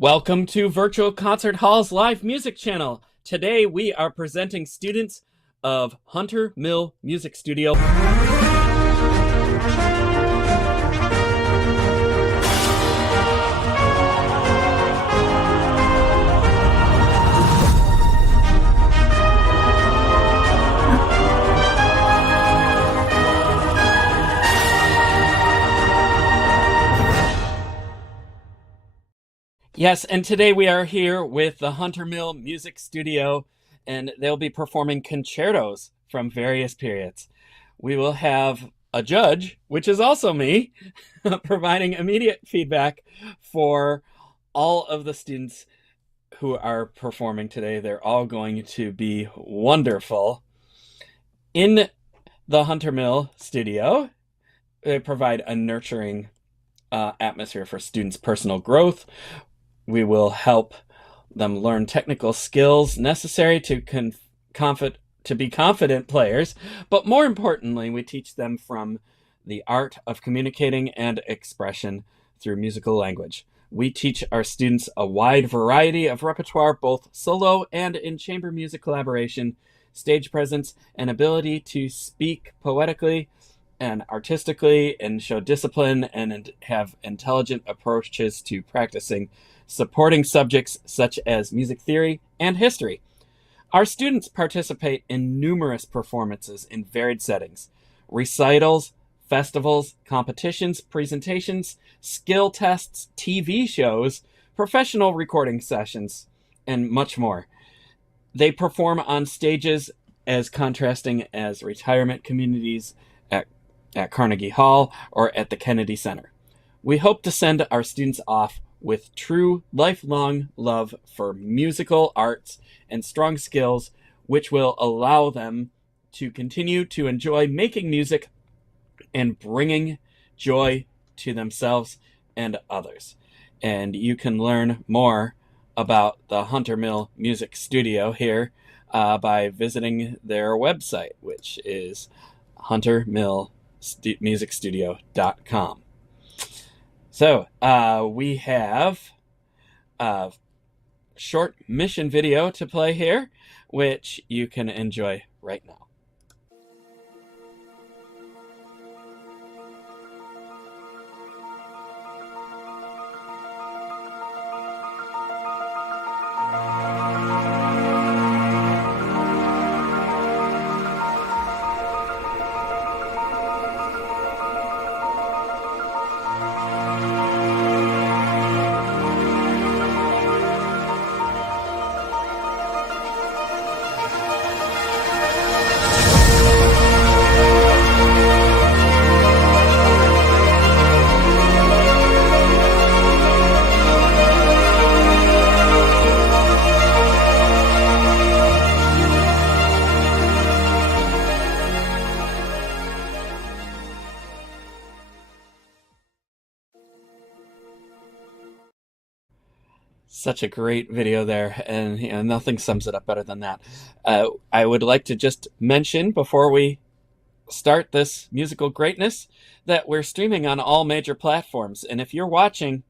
Welcome to Virtual Concert Hall's live music channel. Today we are presenting students of Hunter Mill Music Studio. Yes, and today we are here with the Hunter Mill Music Studio, and they'll be performing concertos from various periods. We will have a judge, which is also me, providing immediate feedback for all of the students who are performing today. They're all going to be wonderful. In the Hunter Mill Studio, they provide a nurturing atmosphere for students' personal growth. We will help them learn technical skills necessary to be confident players, but more importantly, we teach them from the art of communicating and expression through musical language. We teach our students a wide variety of repertoire, both solo and in chamber music collaboration, stage presence, and ability to speak poetically and artistically and show discipline and have intelligent approaches to practicing supporting subjects such as music theory and history. Our students participate in numerous performances in varied settings: recitals, festivals, competitions, presentations, skill tests, TV shows, professional recording sessions, and much more. They perform on stages as contrasting as retirement communities at Carnegie Hall or at the Kennedy Center. We hope to send our students off with true lifelong love for musical arts and strong skills, which will allow them to continue to enjoy making music and bringing joy to themselves and others. And you can learn more about the Hunter Mill Music Studio here by visiting their website, which is huntermillmusicstudio.com. So we have a short mission video to play here, which you can enjoy right now. Such a great video there, and nothing sums it up better than that. I would like to just mention before we start this musical greatness that we're streaming on all major platforms, and if you're watching,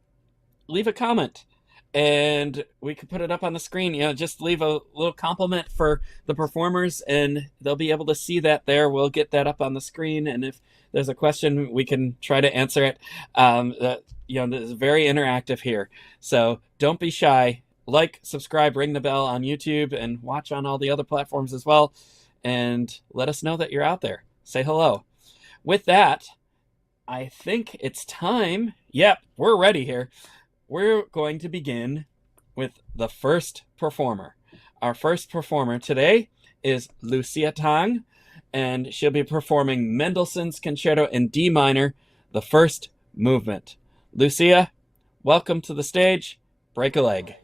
leave a comment and we can put it up on the screen. Just leave a little compliment for the performers and they'll be able to see that there. We'll get that up on the screen, and if there's a question, we can try to answer it. This is very interactive here, so don't be shy. Like, subscribe, ring the bell on YouTube, and watch on all the other platforms as well, and let us know that you're out there. Say hello. With that, I think it's time. Yep, we're ready here. We're going to begin with the first performer. Our first performer today is Lucia Tang, and she'll be performing Mendelssohn's Concerto in D minor, the first movement. Lucia, welcome to the stage. Break a leg.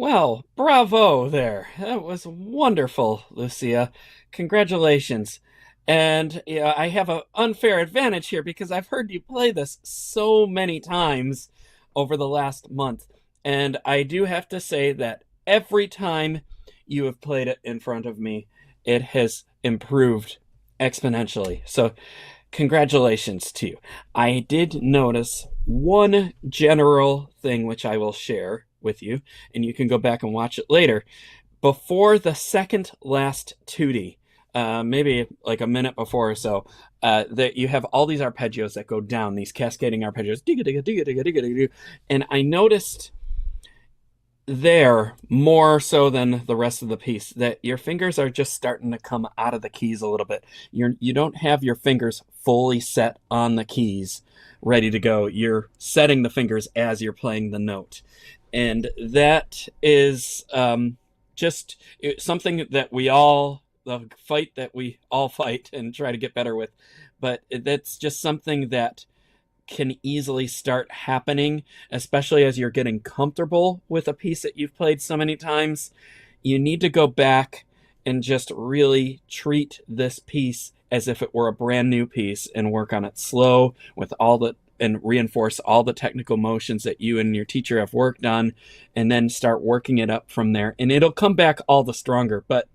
Well, bravo there. That was wonderful, Lucia. Congratulations. And yeah, I have an unfair advantage here because I've heard you play this so many times over the last month. And I do have to say that every time you have played it in front of me, it has improved exponentially. So, congratulations to you. I did notice one general thing which I will share with you, and you can go back and watch it later. Before the second last tutti, maybe like a minute before or so, that you have all these arpeggios that go down, these cascading arpeggios, and I noticed there more so than the rest of the piece that your fingers are just starting to come out of the keys a little bit. You don't have your fingers fully set on the keys ready to go. You're setting the fingers as you're playing the note, and that is just something that the fight that we all fight and try to get better with, but that's just something that can easily start happening, especially as you're getting comfortable with a piece that you've played so many times. You need to go back and just really treat this piece as if it were a brand new piece and work on it slow with all the and reinforce all the technical motions that you and your teacher have worked on, and then start working it up from there. And it'll come back all the stronger. But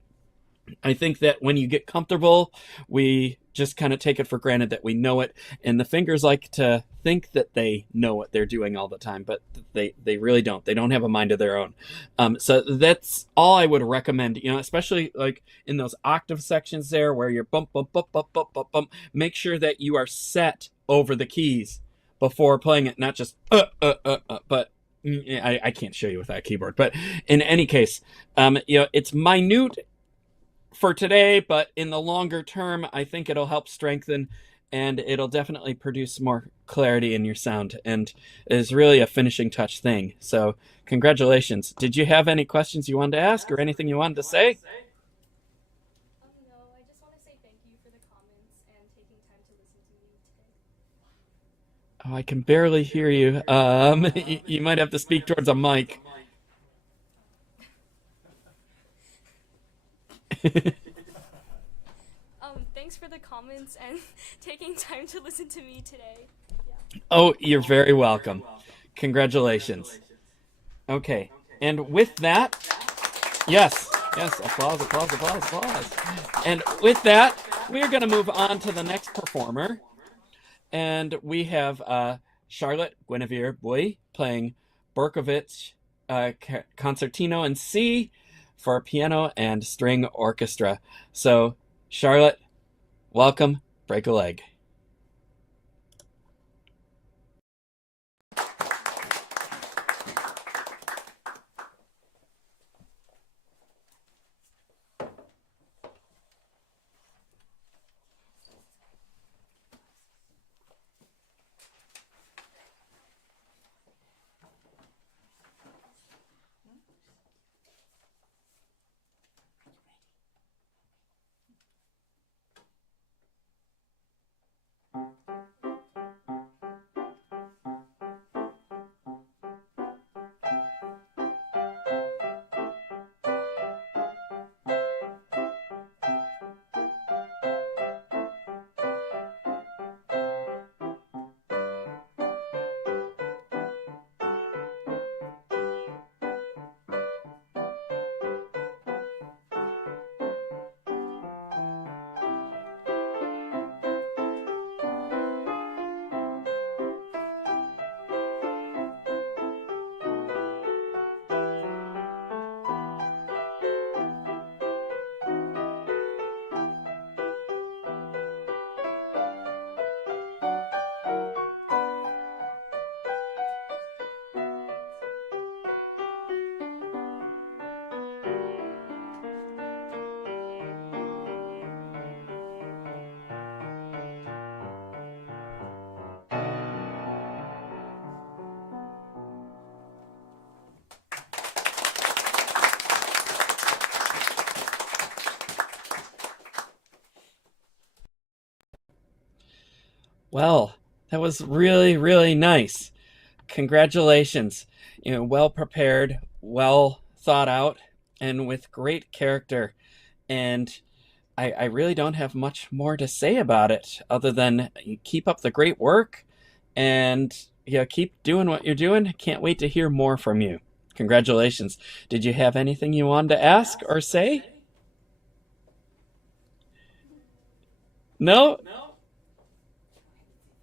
I think that when you get comfortable, we just kind of take it for granted that we know it. And the fingers like to think that they know what they're doing all the time, but they really don't. They don't have a mind of their own. So that's all I would recommend, especially like in those octave sections there where you're bump, bump, bump, bump, bump, bump, bump. Make sure that you are set over the keys before playing it, not just, but I can't show you with that keyboard. But in any case, it's minute for today, but in the longer term, I think it'll help strengthen and it'll definitely produce more clarity in your sound and is really a finishing touch thing. So congratulations. Did you have any questions you wanted to ask or anything you wanted to say? No, I just want to say thank you for the comments and taking time to listen to me today. Oh, I can barely hear you. You might have to speak towards a mic. Thanks for the comments and taking time to listen to me today. Yeah. Oh, you're very welcome. Congratulations. Okay. And with that, yes, applause, applause, applause, applause. And with that, we're going to move on to the next performer. And we have Charlotte Guinevere Boy playing Berkovich Concertino in C for piano and string orchestra. So, Charlotte, welcome. Break a leg. Well, that was really, really nice. Congratulations. Well prepared, well thought out and with great character. And I really don't have much more to say about it other than you keep up the great work and keep doing what you're doing. Can't wait to hear more from you. Congratulations. Did you have anything you wanted to ask or say? No?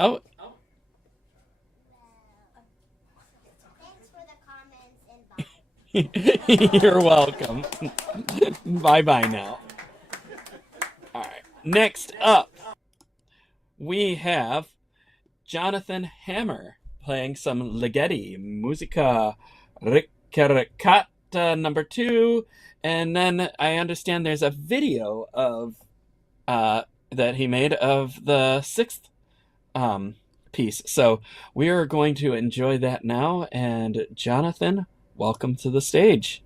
Oh, Thanks for the comments and bye. you're welcome. Bye bye now. All right. Next up, we have Jonathan Hammer playing some Ligeti, Musica Ricercata number 2. And then I understand there's a video of that he made of the 6th piece. So we are going to enjoy that now. And Jonathan, welcome to the stage.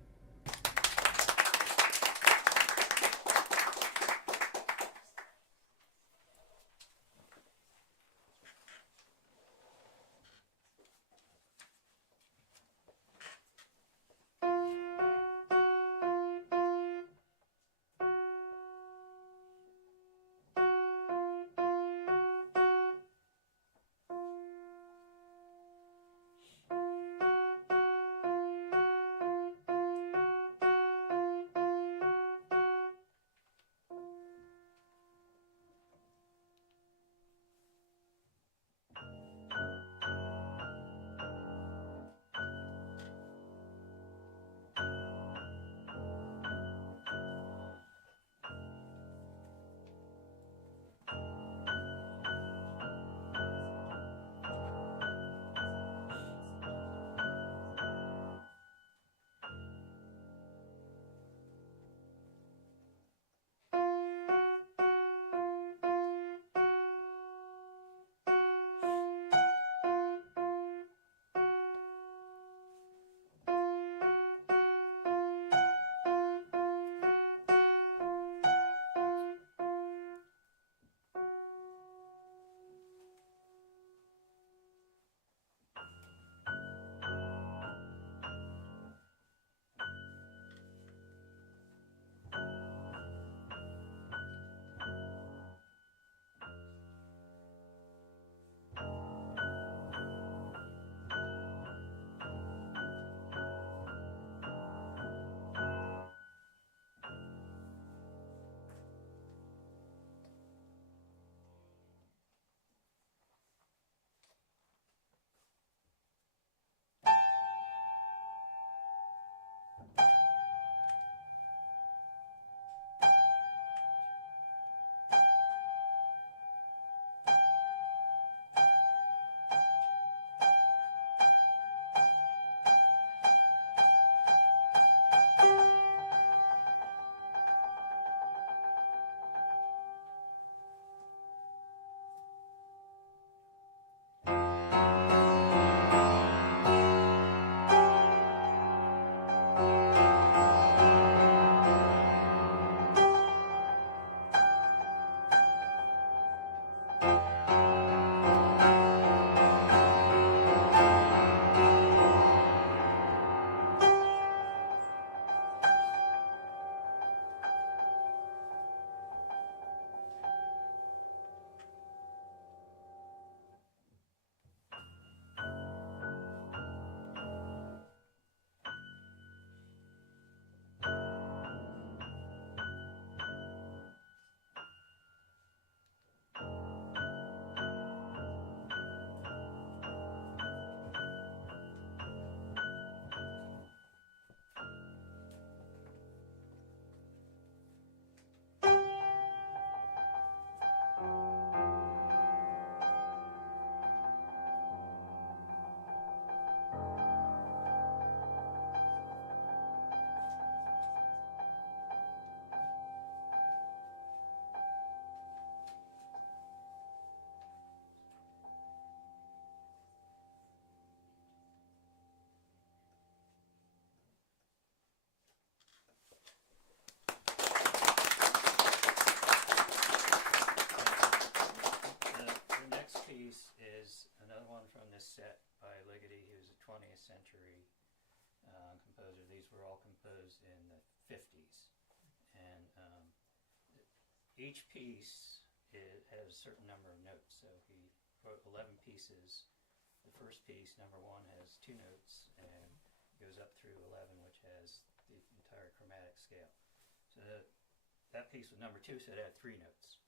Is another one from this set by Ligeti, who's a 20th century composer. These were all composed in the 50s. And each piece has a certain number of notes. So he wrote 11 pieces. The first piece, number 1, has 2 notes and goes up through 11, which has the entire chromatic scale. So that piece was number 2, so it had 3 notes.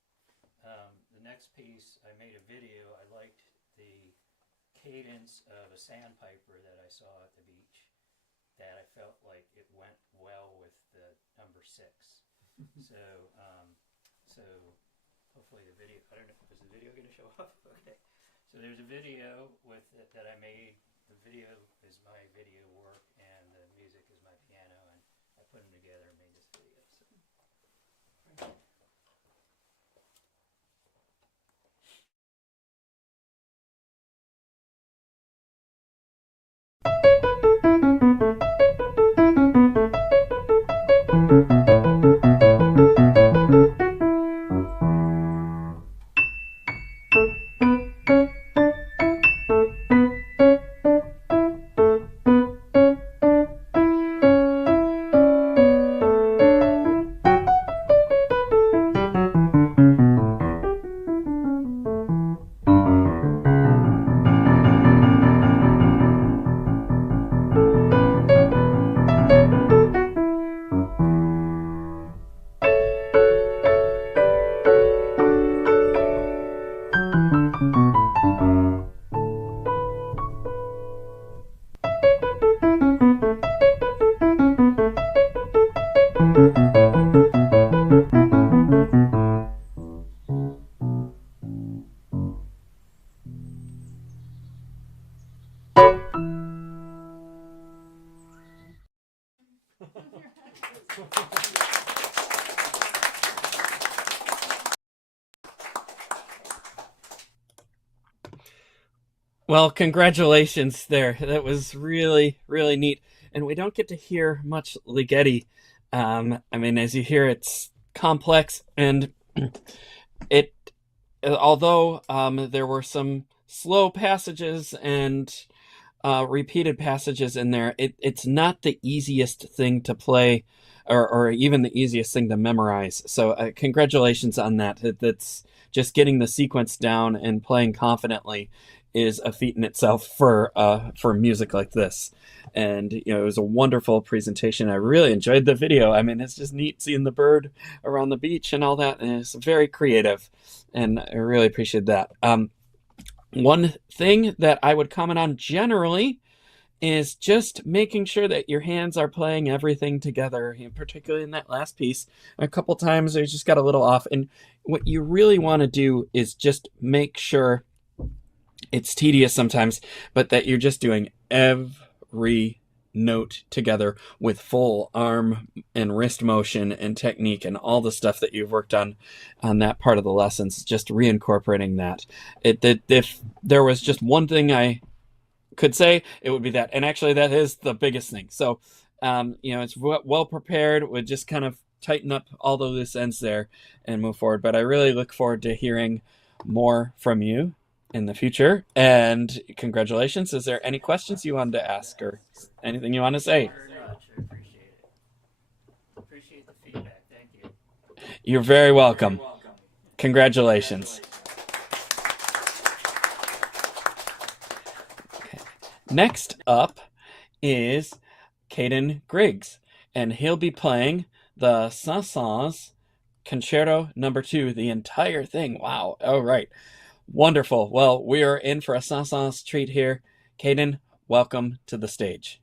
The next piece, I made a video. I liked the cadence of a sandpiper that I saw at the beach, that I felt like it went well with the number 6. So hopefully the video, I don't know, is the video going to show up? Okay. So there's a video with it that I made. The video is my video work, and the music is my piano, and I put them together and made this video. So. Well, congratulations there. That was really, really neat. And we don't get to hear much Ligeti. I mean, as you hear, it's complex, and it, although there were some slow passages and repeated passages in there, it's not the easiest thing to play, or even the easiest thing to memorize. So congratulations on that. That's just getting the sequence down and playing confidently is a feat in itself for music like this. And it was a wonderful presentation. I really enjoyed the video. I mean, it's just neat seeing the bird around the beach and all that, and it's very creative, and I really appreciate that. One thing that I would comment on generally is just making sure that your hands are playing everything together, particularly in that last piece. A couple times they just got a little off, and what you really want to do is just make sure, it's tedious sometimes, but that you're just doing every note together with full arm and wrist motion and technique and all the stuff that you've worked on that part of the lessons, just reincorporating that. If there was just one thing I could say, it would be that. And actually that is the biggest thing. So it's well prepared. We'd just kind of tighten up all the loose ends there and move forward. But I really look forward to hearing more from you in the future, and congratulations. Is there any questions you wanted to ask or anything you want to say? Very much. I appreciate it. Appreciate the feedback. Thank you. You're very welcome. Congratulations. Okay. Next up is Caden Griggs, and he'll be playing the Saint-Saens Concerto No. 2, the entire thing. Wow. All right. Wonderful. Well, we are in for a Saint-Saens treat here. Caden, welcome to the stage.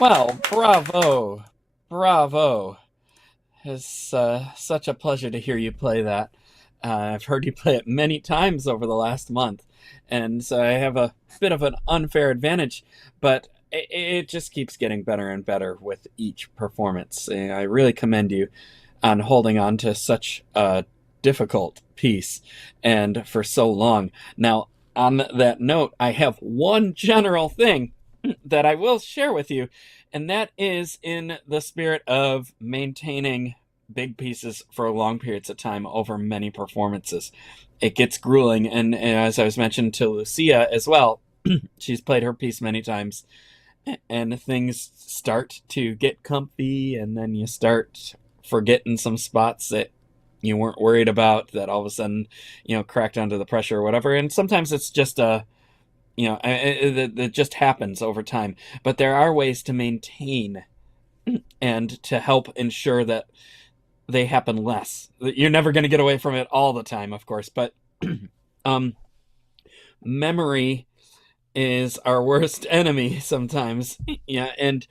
Well, bravo. Bravo. It's such a pleasure to hear you play that. I've heard you play it many times over the last month, and so I have a bit of an unfair advantage, but it just keeps getting better and better with each performance. I really commend you on holding on to such a difficult piece and for so long. Now, on that note, I have one general thing that I will share with you, and that is in the spirit of maintaining big pieces for long periods of time over many performances. It gets grueling, and as I was mentioned to Lucia as well, she's played her piece many times, and things start to get comfy, and then you start forgetting some spots that you weren't worried about that all of a sudden, cracked under the pressure or whatever. And sometimes it's just it just happens over time. But there are ways to maintain and to help ensure that they happen less. You're never going to get away from it all the time, of course, but memory is our worst enemy sometimes. Yeah, and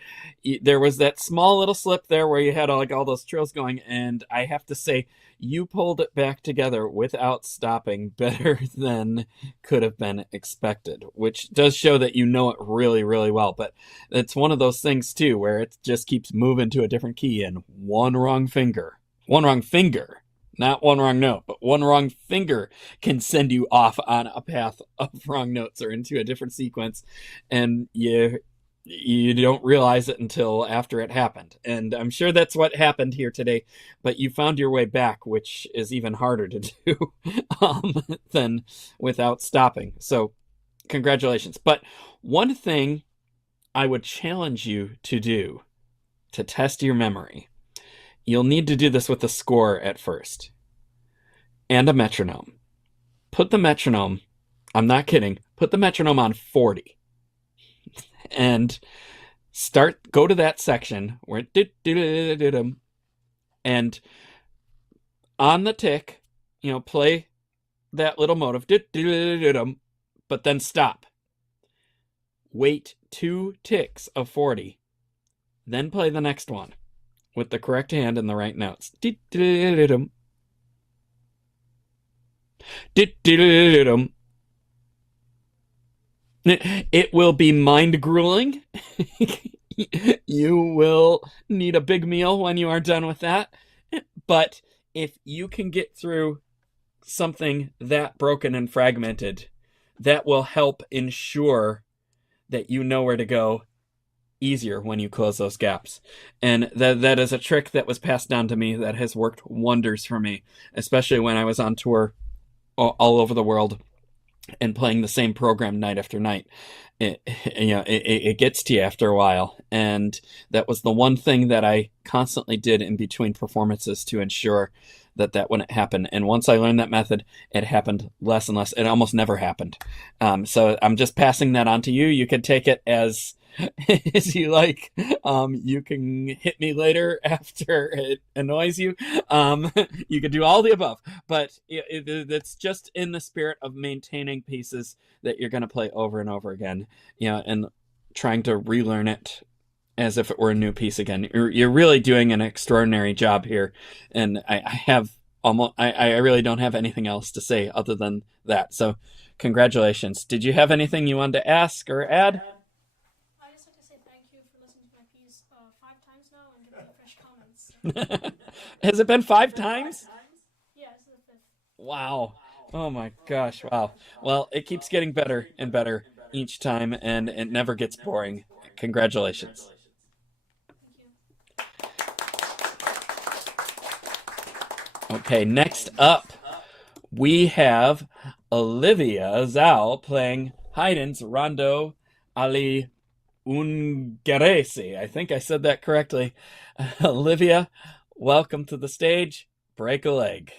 there was that small little slip there where you had all those trills going, and I have to say, you pulled it back together without stopping better than could have been expected, which does show that you know it really, really well. But it's one of those things, too, where it just keeps moving to a different key, and one wrong finger, not one wrong note, but one wrong finger can send you off on a path of wrong notes or into a different sequence, and you don't realize it until after it happened. And I'm sure that's what happened here today, but you found your way back, which is even harder to do than without stopping. So congratulations. But one thing I would challenge you to do to test your memory, you'll need to do this with the score at first and a metronome. Put the metronome, I'm not kidding, put the metronome on 40 and go to that section where and on the tick, play that little motive, but then stop. Wait 2 ticks of 40, then play the next one with the correct hand and the right notes. It will be mind-grueling. You will need a big meal when you are done with that. But if you can get through something that broken and fragmented, that will help ensure that you know where to go easier when you close those gaps. And that is a trick that was passed down to me that has worked wonders for me, especially when I was on tour all over the world and playing the same program night after night. It gets to you after a while. And that was the one thing that I constantly did in between performances to ensure that wouldn't happen. And once I learned that method, it happened less and less. It almost never happened. So I'm just passing that on to you. You can take it as you like. You can hit me later after it annoys you. You can do all the above, but it's just in the spirit of maintaining pieces that you're going to play over and over again, and trying to relearn it as if it were a new piece again. You're really doing an extraordinary job here, and I really don't have anything else to say other than that. So, congratulations. Did you have anything you wanted to ask or add? I just like to say thank you for listening to my piece 5 times now and giving me fresh comments. Has it been 5 times? Yeah, this is the 5th. Wow. Oh my gosh. Wow. Well, it keeps getting better and better each time, and it never gets boring. Congratulations. Okay, next up, we have Olivia Zhao playing Haydn's Rondo alle Ungheresi. I think I said that correctly. Olivia, welcome to the stage. Break a leg.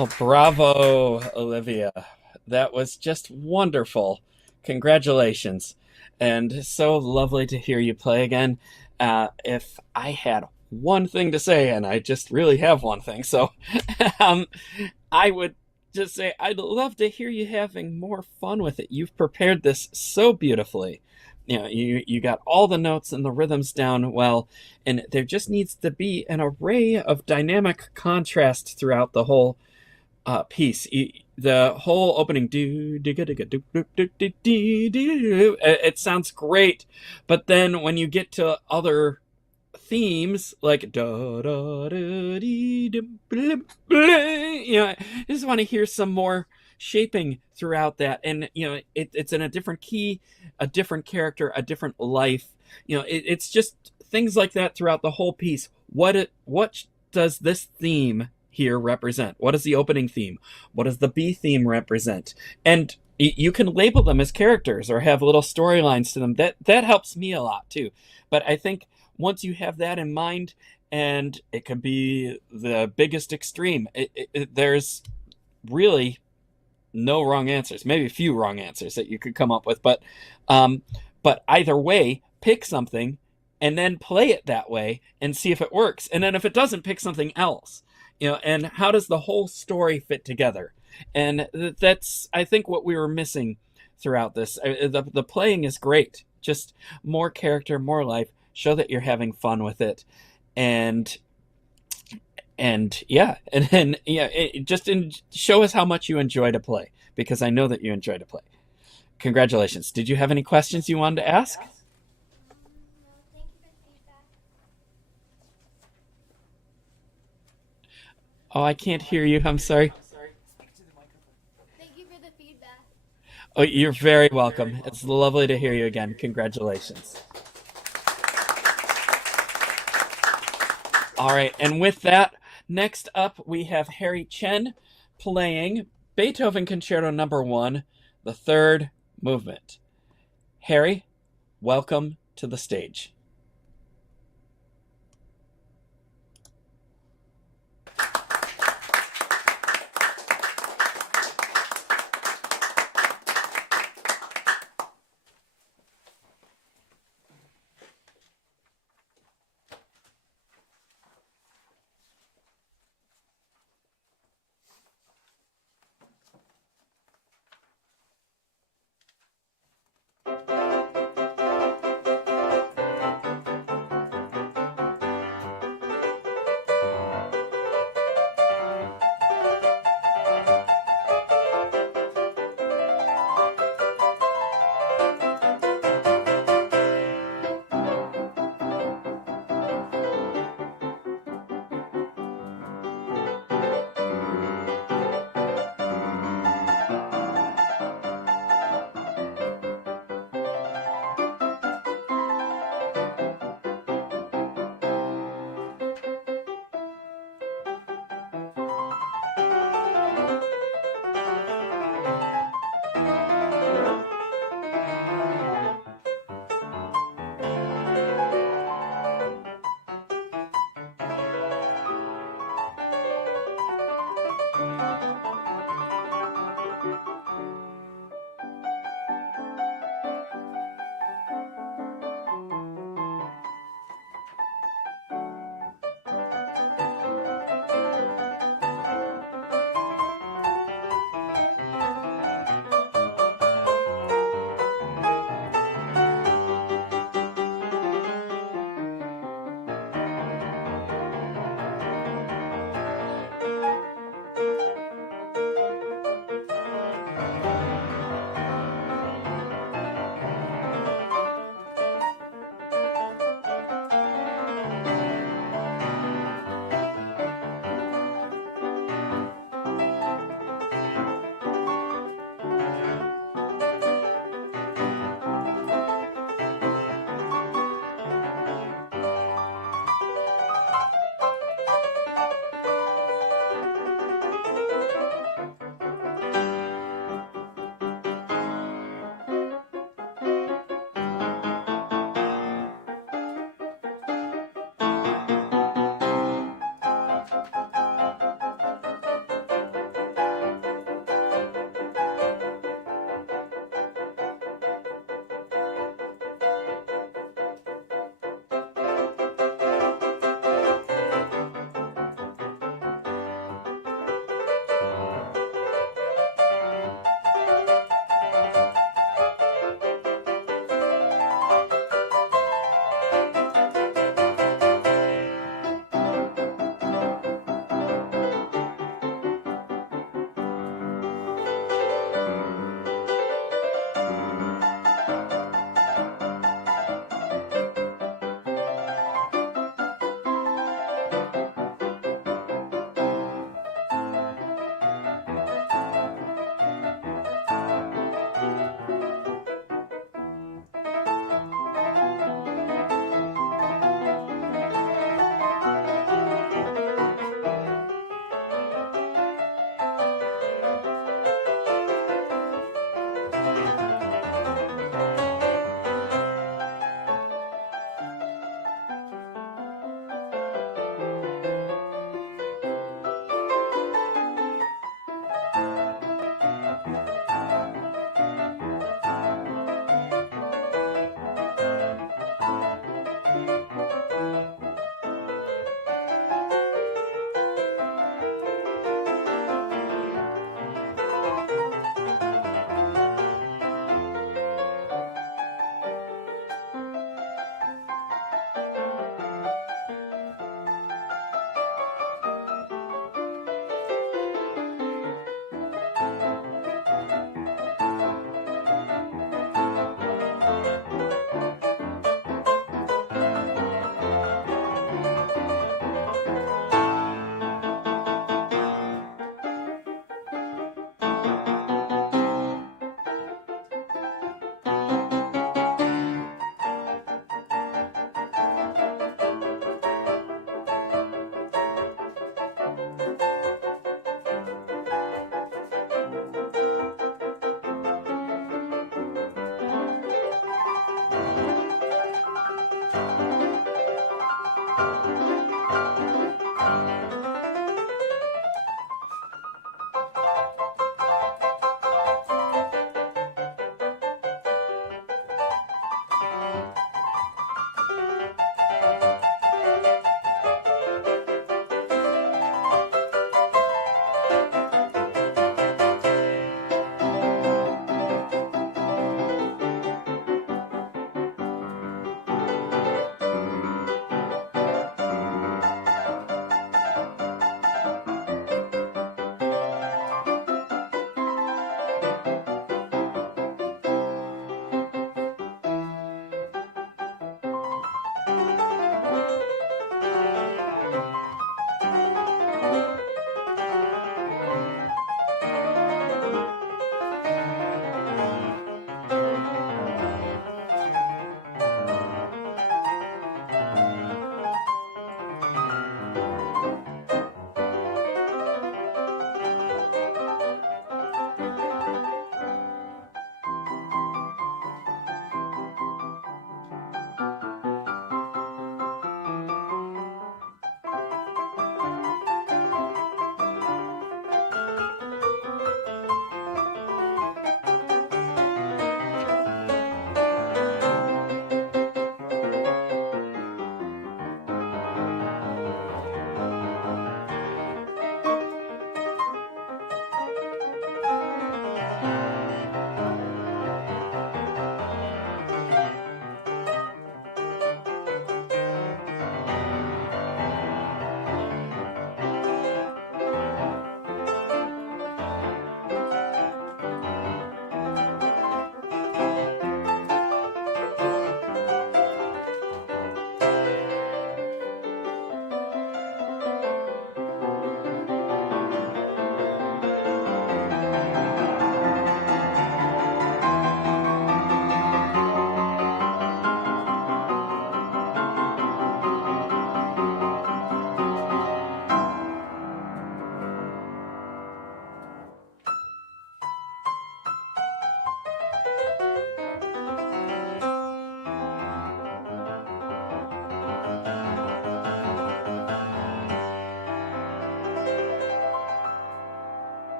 Oh, bravo, Olivia. That was just wonderful. Congratulations. And so lovely to hear you play again. If I had one thing to say, and I just really have one thing, so um, I would just say I'd love to hear you having more fun with it. You've prepared this so beautifully. You know, you got all the notes and the rhythms down well, and there just needs to be an array of dynamic contrast throughout the whole piece. The whole opening it sounds great, but then when you get to other themes like da da da dee, you know, I just want to hear some more shaping throughout that, and you know, it's in a different key, a different character, a different life. You know, it's just things like that throughout the whole piece. What does this theme here represent? What is the opening theme? What does the B theme represent? And you can label them as characters or have little storylines to them. That helps me a lot too. But I think once you have that in mind, and it could be the biggest extreme, there's really no wrong answers. Maybe a few wrong answers that you could come up with, but either way, pick something and then play it that way and see if it works. And then if it doesn't, pick something else. You know, and how does the whole story fit together? And that's, I think, what we were missing throughout this. The playing is great. Just more character, more life. Show that you're having fun with it, and yeah, and yeah, show us how much you enjoy to play, because I know that you enjoy to play. Congratulations. Did you have any questions you wanted to ask? No, thank you for the feedback. Oh, I can't hear you. I'm sorry. Thank you for the feedback. Oh, you're very welcome. It's lovely to hear you again. Congratulations. All right, and with that, next up we have Harry Chen playing Beethoven Concerto Number 1, the third movement. Harry, welcome to the stage.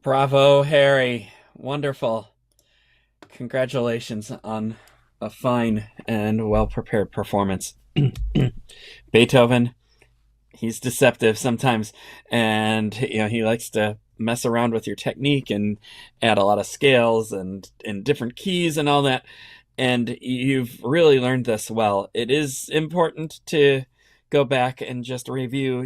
Bravo, Harry. Wonderful. Congratulations on a fine and well-prepared performance. Beethoven, he's deceptive sometimes, and he likes to mess around with your technique and add a lot of scales and different keys and all that. And you've really learned this well. It is important to go back and just review,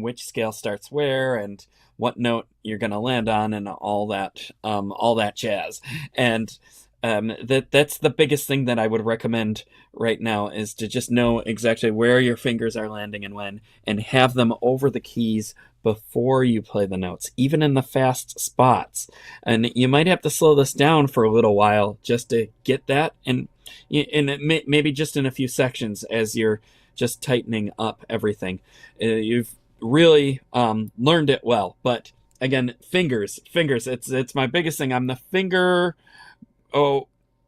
which scale starts where and what note you're going to land on and all that jazz. And that's the biggest thing that I would recommend right now, is to just know exactly where your fingers are landing and when, and have them over the keys before you play the notes, even in the fast spots. And you might have to slow this down for a little while just to get that, and maybe just in a few sections as you're just tightening up everything. You've really learned it well. But again, fingers, it's my biggest thing. I'm the finger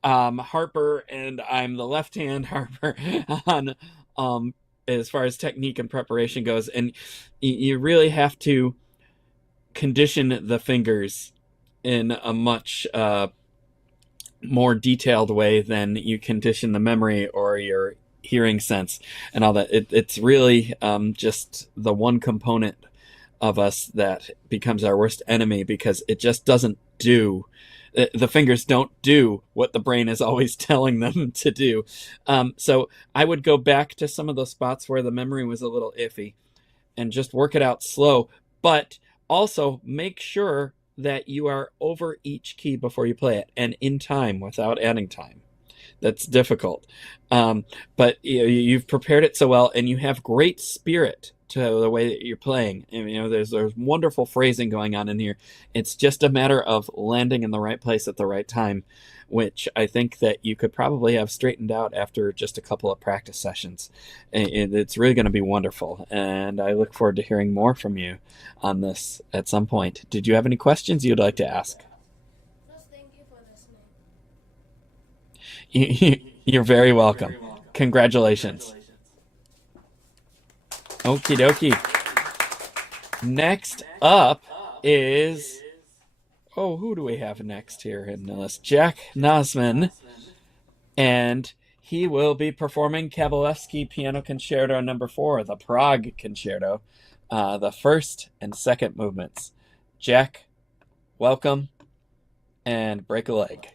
harper, and I'm the left hand harper on as far as technique and preparation goes. And you really have to condition the fingers in a much more detailed way than you condition the memory or your hearing sense and all that. It's really just the one component of us that becomes our worst enemy, because it just doesn't do. The fingers don't do what the brain is always telling them to do. So I would go back to some of those spots where the memory was a little iffy and just work it out slow. But also make sure that you are over each key before you play it, and in time without adding time. That's difficult. But you've prepared it so well, and you have great spirit to the way that you're playing. And, there's wonderful phrasing going on in here. It's just a matter of landing in the right place at the right time, which I think that you could probably have straightened out after just a couple of practice sessions. It's really going to be wonderful, and I look forward to hearing more from you on this at some point. Did you have any questions you'd like to ask? Just thank you for listening. You're very welcome. Congratulations. Okie dokie. Next up is... who do we have next here in the list? Jack Nosman. And he will be performing Kabalevsky Piano Concerto No. 4, the Prague Concerto, the first and second movements. Jack, welcome, and break a leg.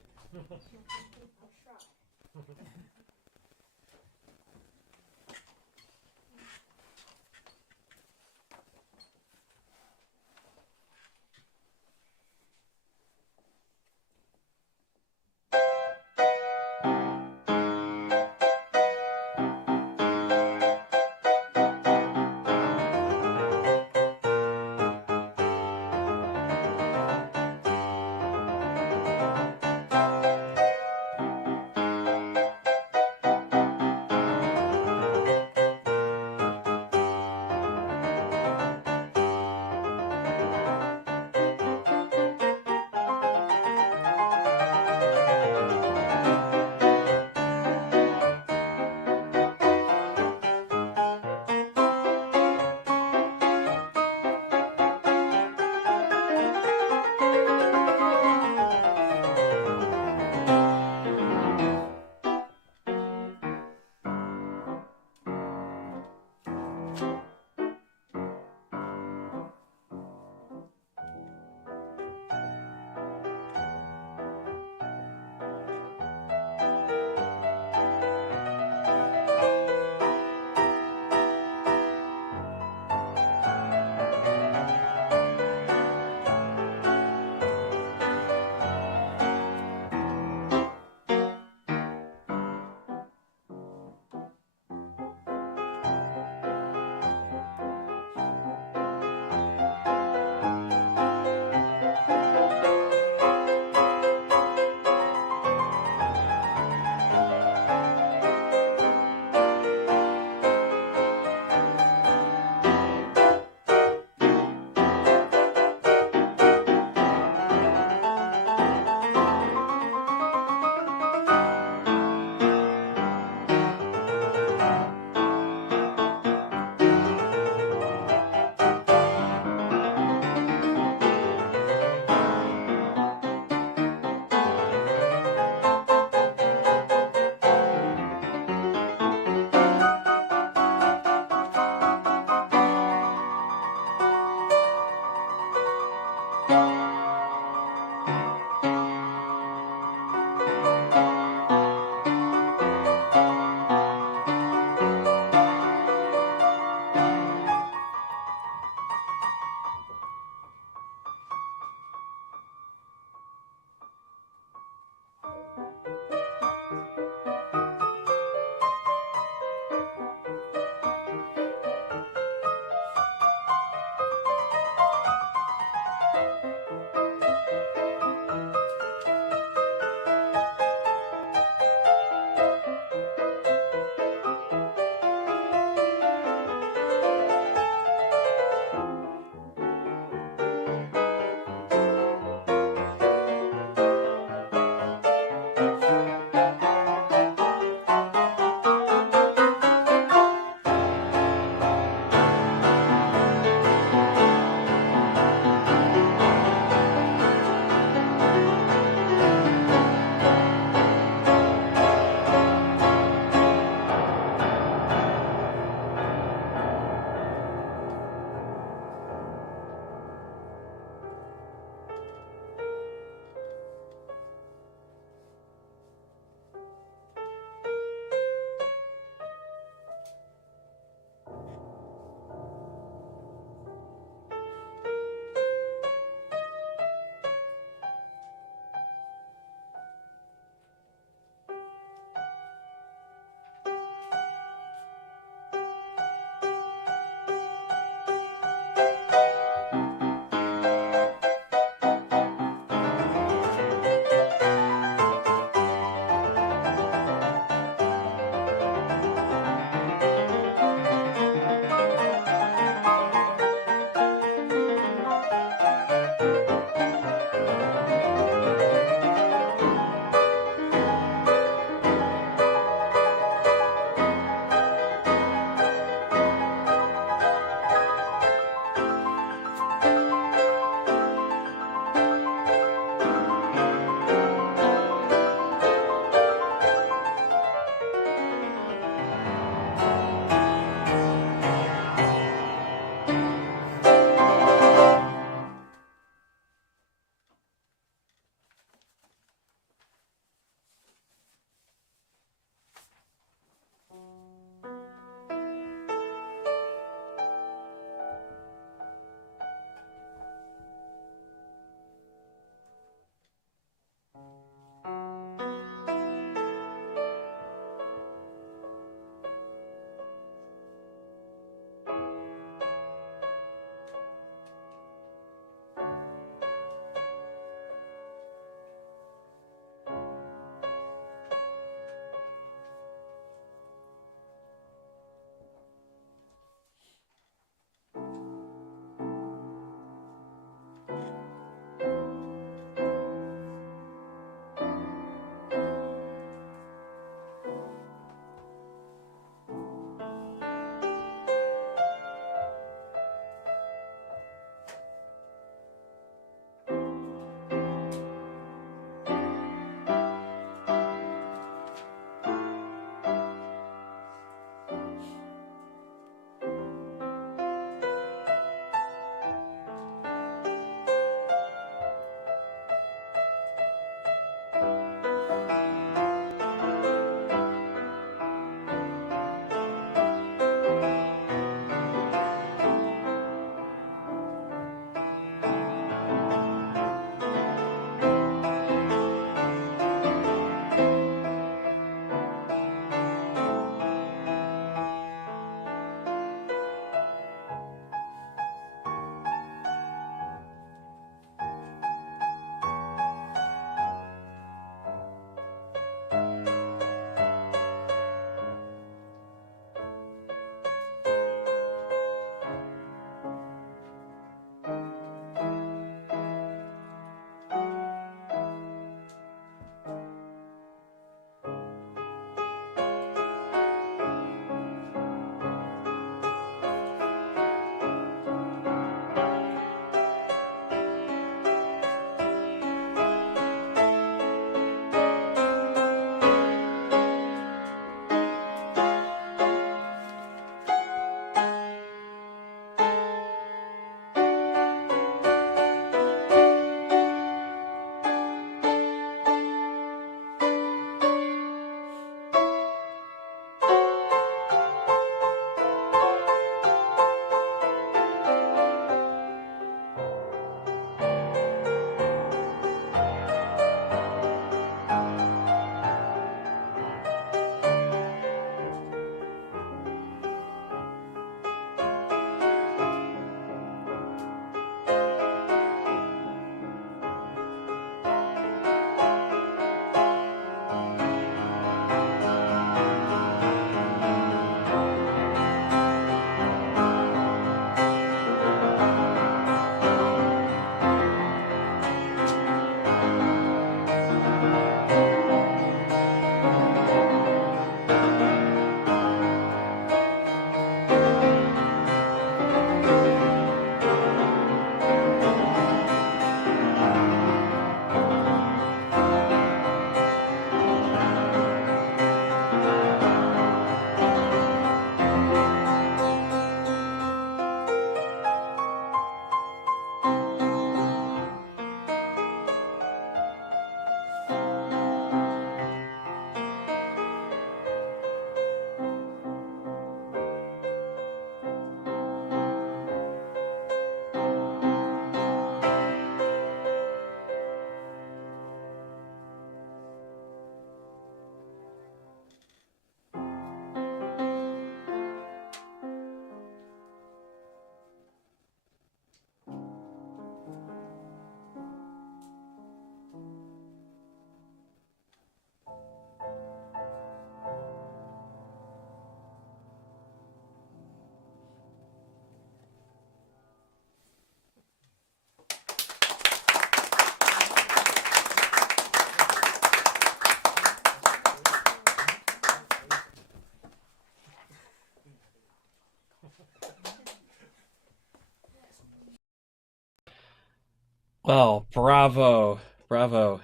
Well, bravo, bravo.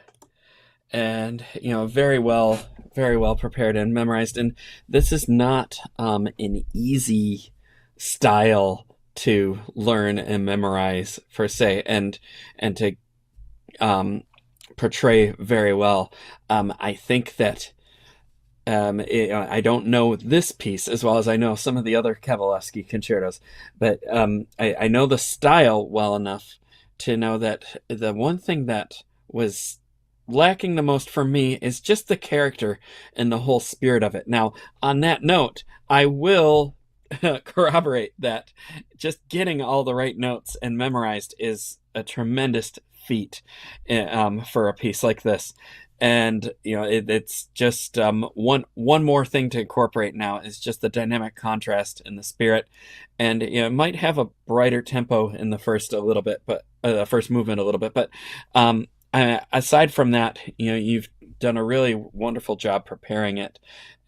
And very well prepared and memorized. And this is not an easy style to learn and memorize per se, and to um, portray very well. I think that I don't know this piece as well as I know some of the other Kavalevsky concertos, but I know the style well enough to know that the one thing that was lacking the most for me is just the character and the whole spirit of it. Now, on that note, I will corroborate that just getting all the right notes and memorized is a tremendous feat for a piece like this. And it's just one more thing to incorporate now is just the dynamic contrast and the spirit, and it might have a brighter tempo in the first a little bit, but first movement a little bit, but aside from that, you've done a really wonderful job preparing it,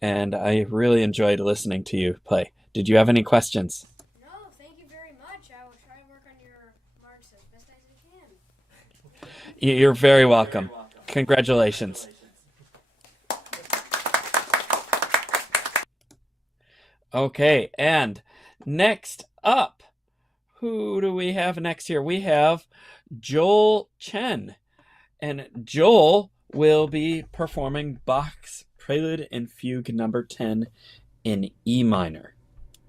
and I really enjoyed listening to you play. Did you have any questions? No, thank you very much. I will try to work on your marks as best as I can. You're very welcome. Congratulations. Okay, and next up, who do we have next here? We have Joel Chen, and Joel will be performing Bach's Prelude and Fugue number 10 in E minor.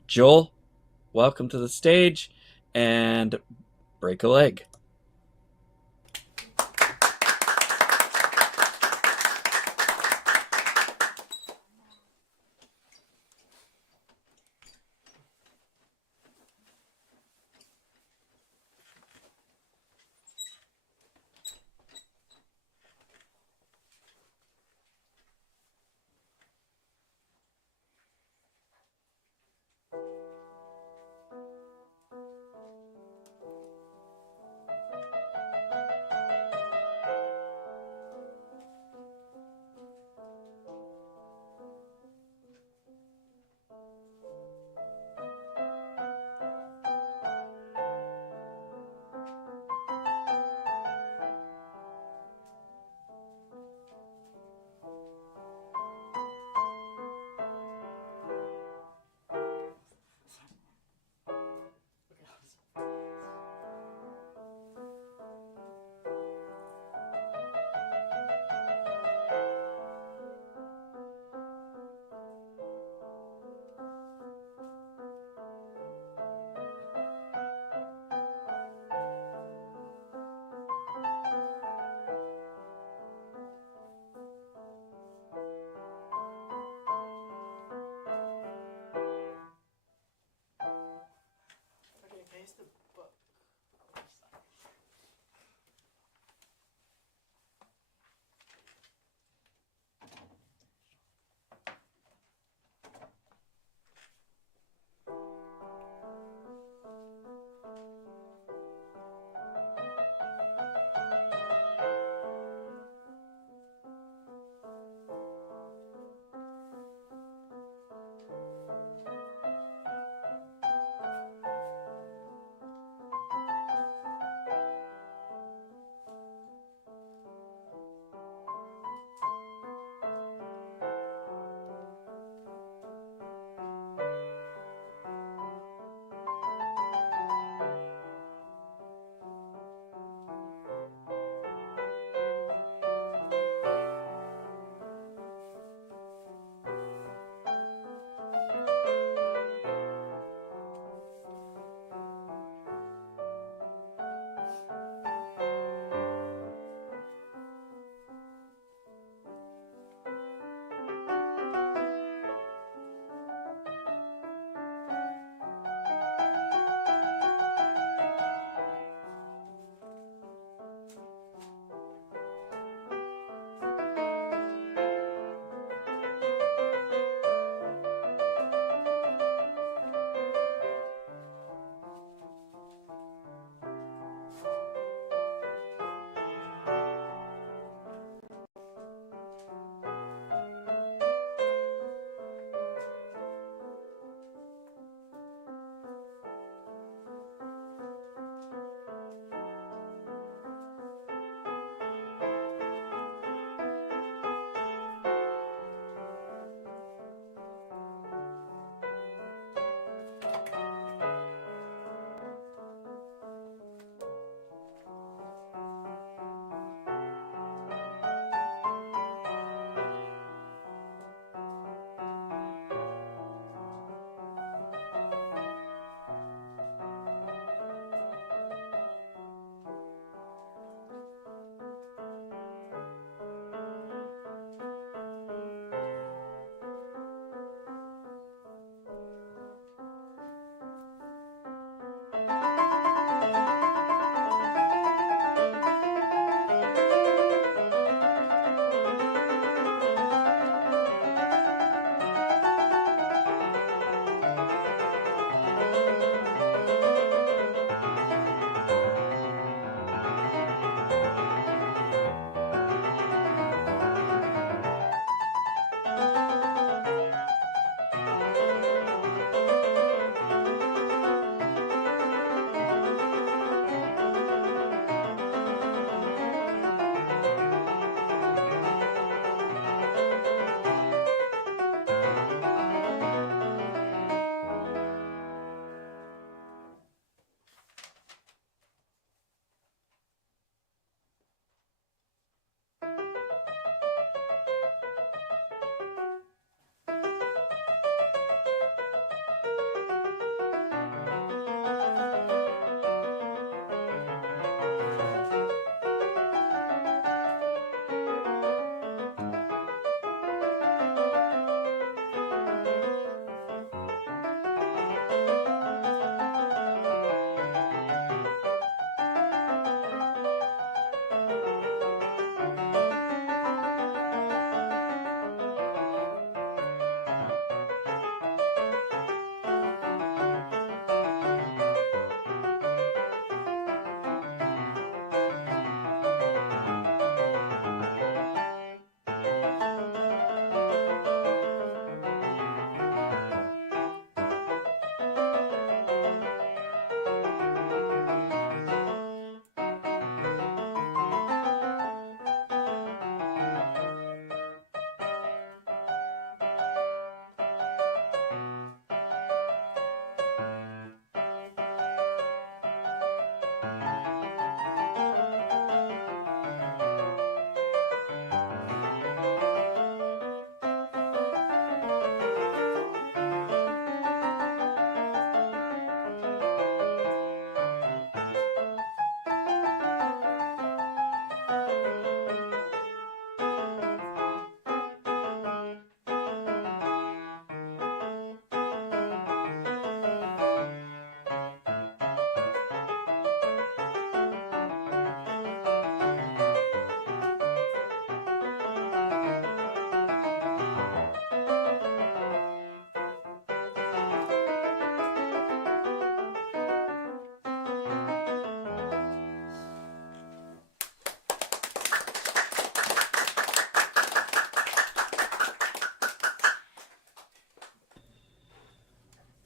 Joel, welcome to the stage, and break a leg.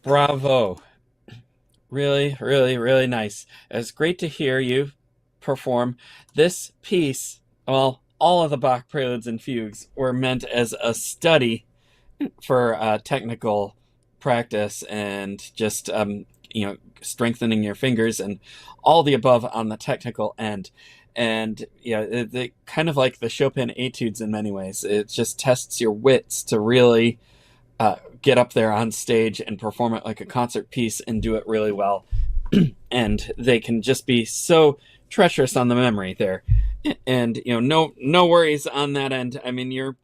Bravo. Really, really, really nice. It's great to hear you perform this piece. Well, all of the Bach preludes and fugues were meant as a study for technical practice and just strengthening your fingers and all the above on the technical end. And they kind of like the Chopin etudes in many ways. It just tests your wits to really get up there on stage and perform it like a concert piece and do it really well. And they can just be so treacherous on the memory there. And no worries on that end. I mean, you're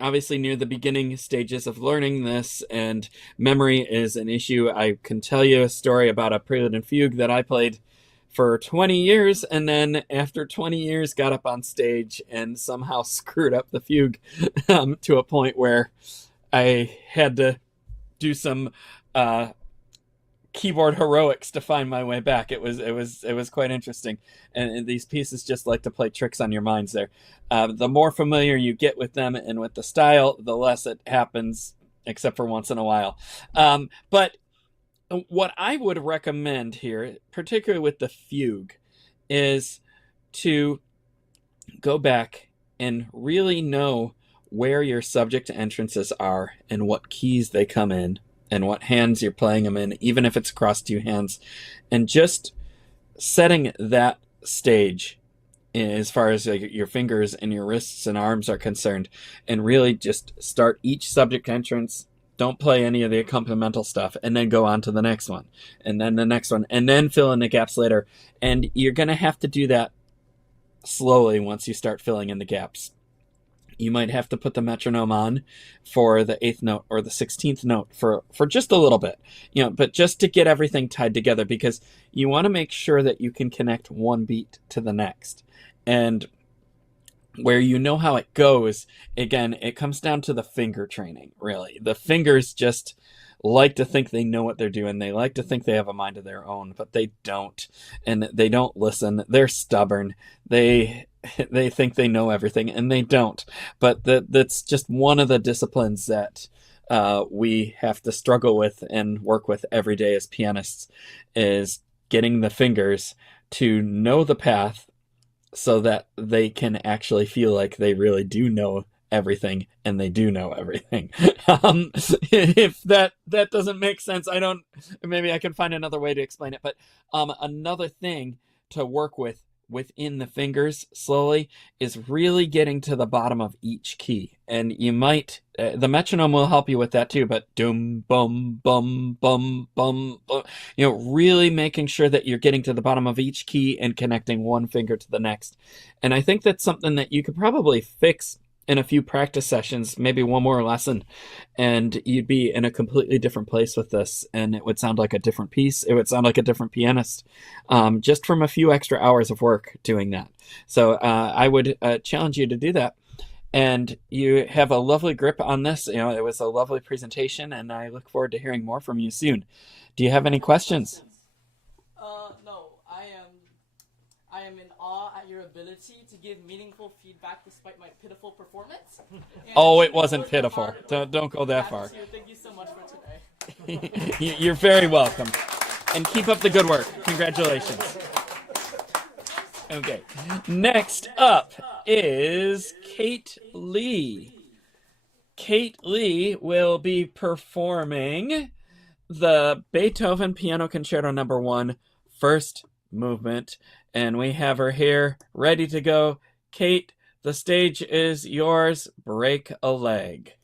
obviously near the beginning stages of learning this, and memory is an issue. I can tell you a story about a prelude and fugue that I played for 20 years, and then after 20 years got up on stage and somehow screwed up the fugue to a point where I had to do some keyboard heroics to find my way back. It was quite interesting, and these pieces just like to play tricks on your minds. There, the more familiar you get with them and with the style, the less it happens, except for once in a while. But what I would recommend here, particularly with the fugue, is to go back and really know where your subject entrances are and what keys they come in and what hands you're playing them in, even if it's across two hands, and just setting that stage as far as like your fingers and your wrists and arms are concerned, and really just start each subject entrance. Don't play any of the accompanimental stuff, and then go on to the next one, and then the next one, and then fill in the gaps later. And you're going to have to do that slowly once you start filling in the gaps. You might have to put the metronome on for the 8th note or the 16th note for just a little bit, but just to get everything tied together, because you want to make sure that you can connect one beat to the next. And where you know how it goes, again, it comes down to the finger training, really. The fingers just like to think they know what they're doing. They like to think they have a mind of their own, but they don't. And they don't listen. They're stubborn. They think they know everything, and they don't. But that's just one of the disciplines that we have to struggle with and work with every day as pianists, is getting the fingers to know the path so that they can actually feel like they really do know everything, and they do know everything. If that doesn't make sense, maybe I can find another way to explain it. But another thing to work with within the fingers slowly is really getting to the bottom of each key. And you might, the metronome will help you with that too, but doom, bum, bum, bum, bum, bum, really making sure that you're getting to the bottom of each key and connecting one finger to the next. And I think that's something that you could probably fix in a few practice sessions, maybe one more lesson, and you'd be in a completely different place with this, and it would sound like a different piece. It would sound like a different pianist, just from a few extra hours of work doing that. So I would challenge you to do that. And you have a lovely grip on this. It was a lovely presentation, and I look forward to hearing more from you soon. Do you have any questions? No, I am in awe at your ability to give meaningful feedback despite my pitiful performance. Oh, it wasn't pitiful. Don't go that far. Thank you so much for today. You're very welcome. And keep up the good work. Congratulations. Okay. Next up is Kate Lee. Kate Lee will be performing the Beethoven Piano Concerto No. 1, first movement. And we have her here ready to go. Kate, the stage is yours. Break a leg.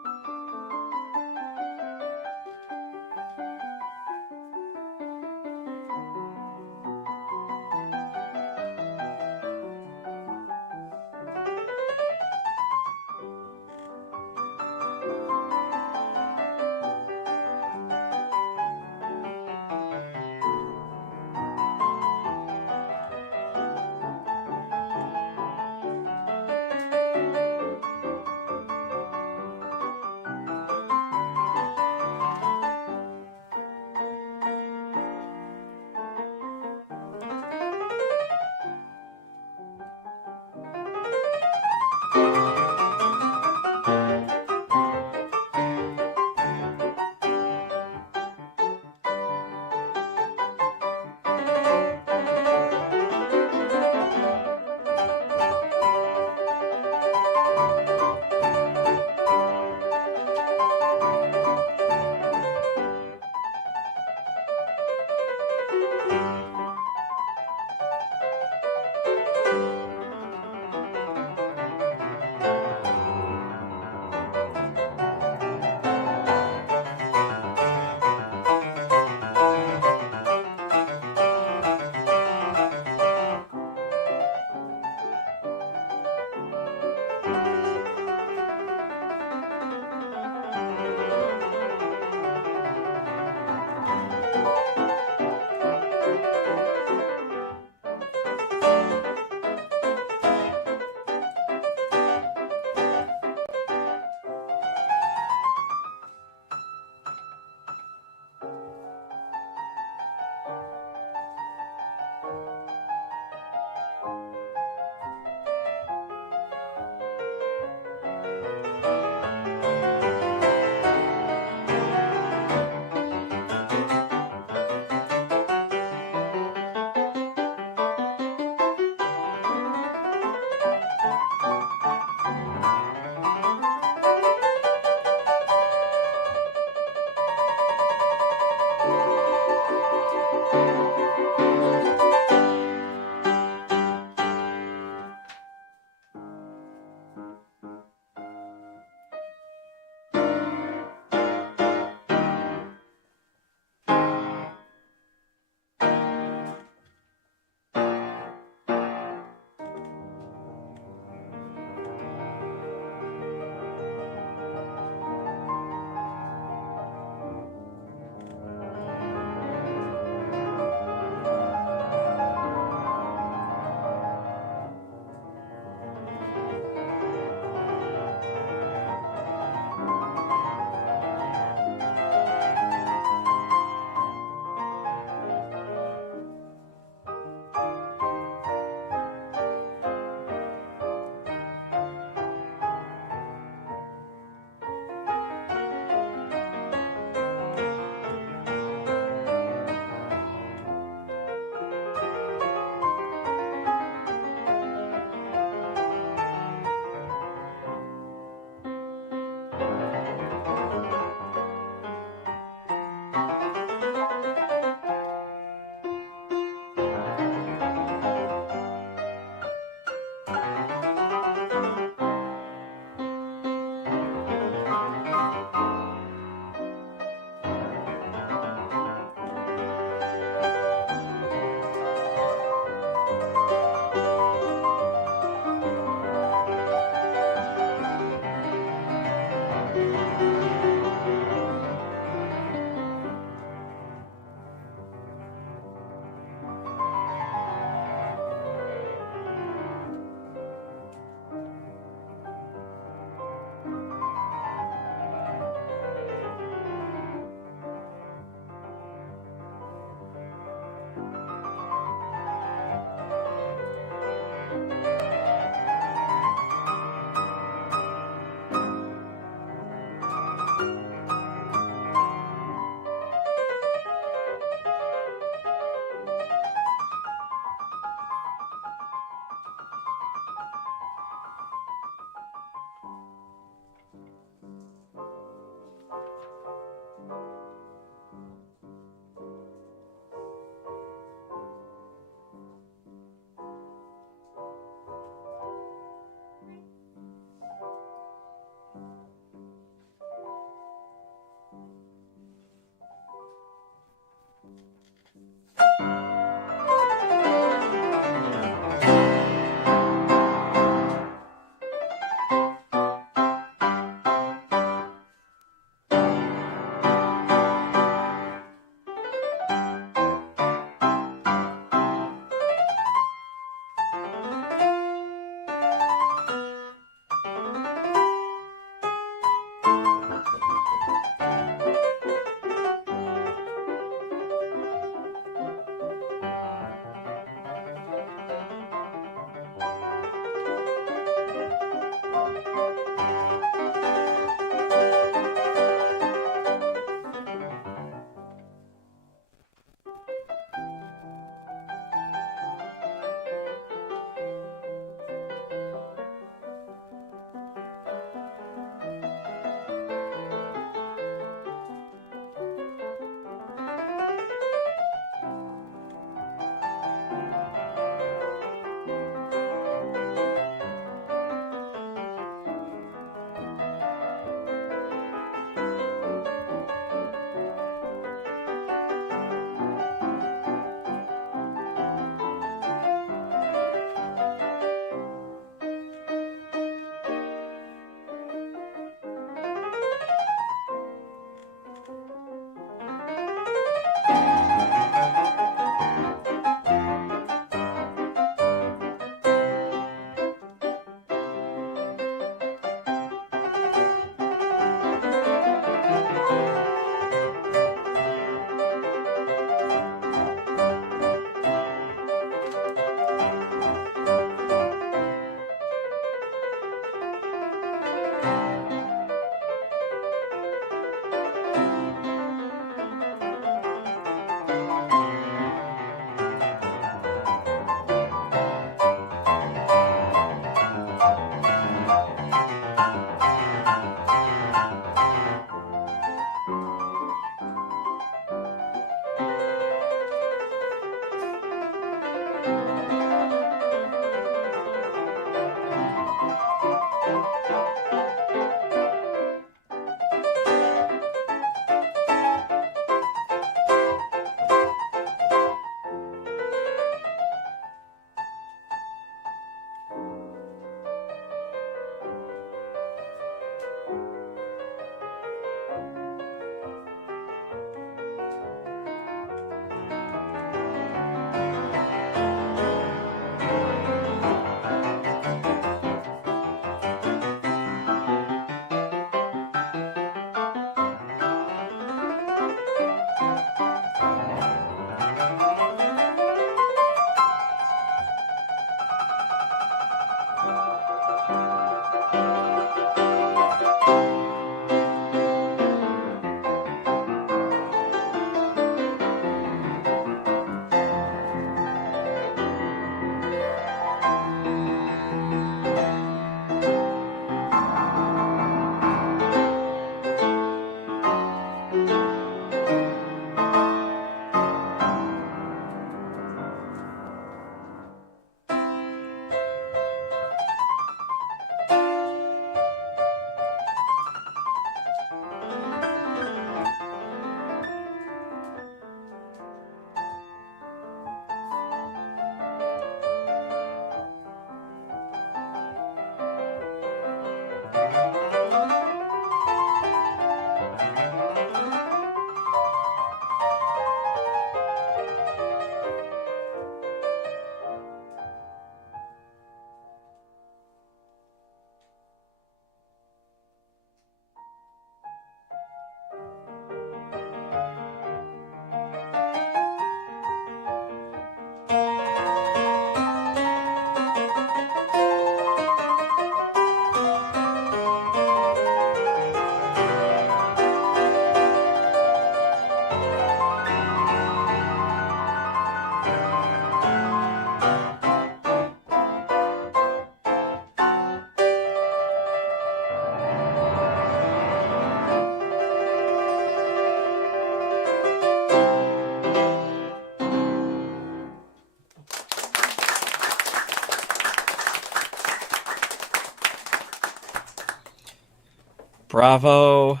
Bravo.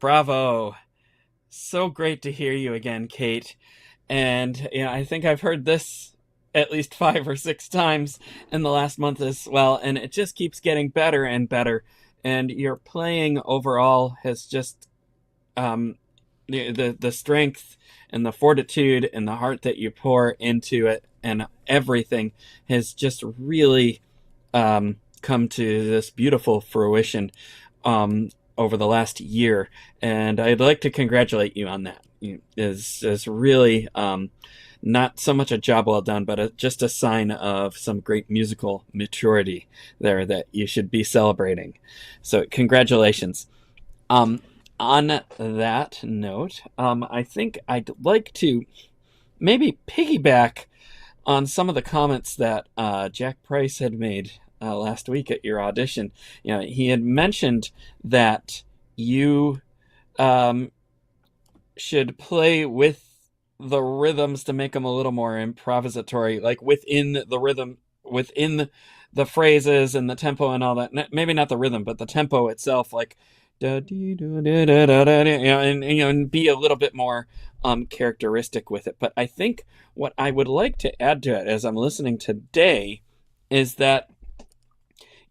Bravo. So great to hear you again, Kate. And I think I've heard this at least 5 or 6 times in the last month as well, and it just keeps getting better and better. And your playing overall has just the strength and the fortitude and the heart that you pour into it, and everything has just really come to this beautiful fruition over the last year. And I'd like to congratulate you on that. Is really not so much a job well done, but just a sign of some great musical maturity there that you should be celebrating. So congratulations. On that note, I think I'd like to maybe piggyback on some of the comments that Jack Price had made last week at your audition. He had mentioned that you should play with the rhythms to make them a little more improvisatory, like within the rhythm, within the phrases and the tempo and all that. Maybe not the rhythm, but the tempo itself, like and be a little bit more characteristic with it. But I think what I would like to add to it as I'm listening today is that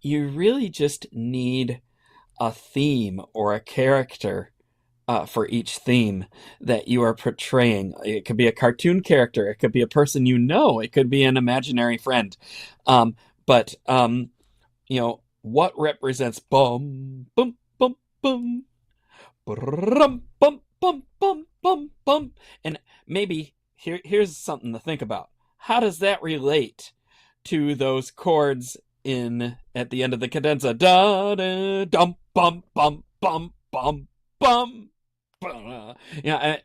you really just need a theme or a character for each theme that you are portraying. It could be a cartoon character, it could be a person it could be an imaginary friend. But what represents bum bum bum bum bum bum bum bum bum bum, and maybe here's something to think about. How does that relate to those chords at the end of the cadenza? Da da dum bum bum bum bum bum. I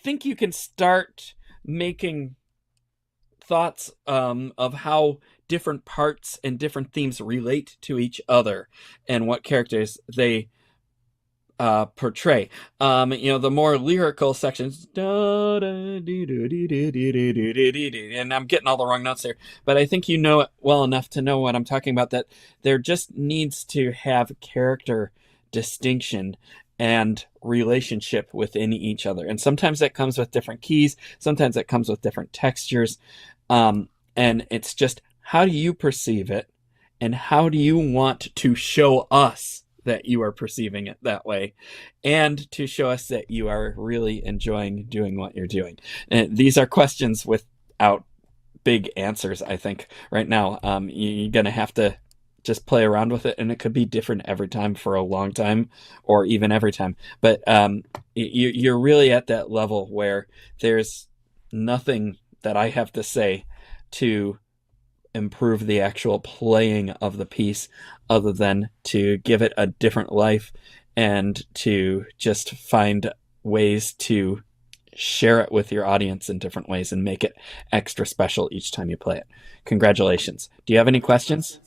think you can start making thoughts of how different parts and different themes relate to each other and what characters they portray. The more lyrical sections, and I'm getting all the wrong notes there, but I think you know it well enough to know what I'm talking about, that there just needs to have character distinction and relationship within each other. And sometimes that comes with different keys, sometimes that comes with different textures. And it's just, how do you perceive it? And how do you want to show us that you are perceiving it that way? And to show us that you are really enjoying doing what you're doing. And these are questions without big answers, I think, right now. You're going to have to just play around with it, and it could be different every time for a long time, or even every time. But you're really at that level where there's nothing that I have to say to improve the actual playing of the piece, other than to give it a different life and to just find ways to share it with your audience in different ways and make it extra special each time you play it. Congratulations. Do you have any questions?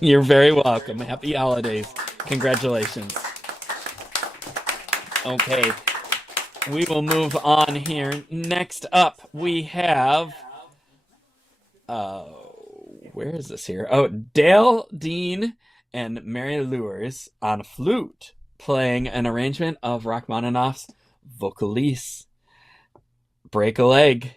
You're very welcome. Happy holidays. Congratulations. Okay, we will move on here. Next up, we have where is this here? Oh, Dale Dean and Mary Lures on flute, playing an arrangement of Rachmaninoff's Vocalise. Break a leg.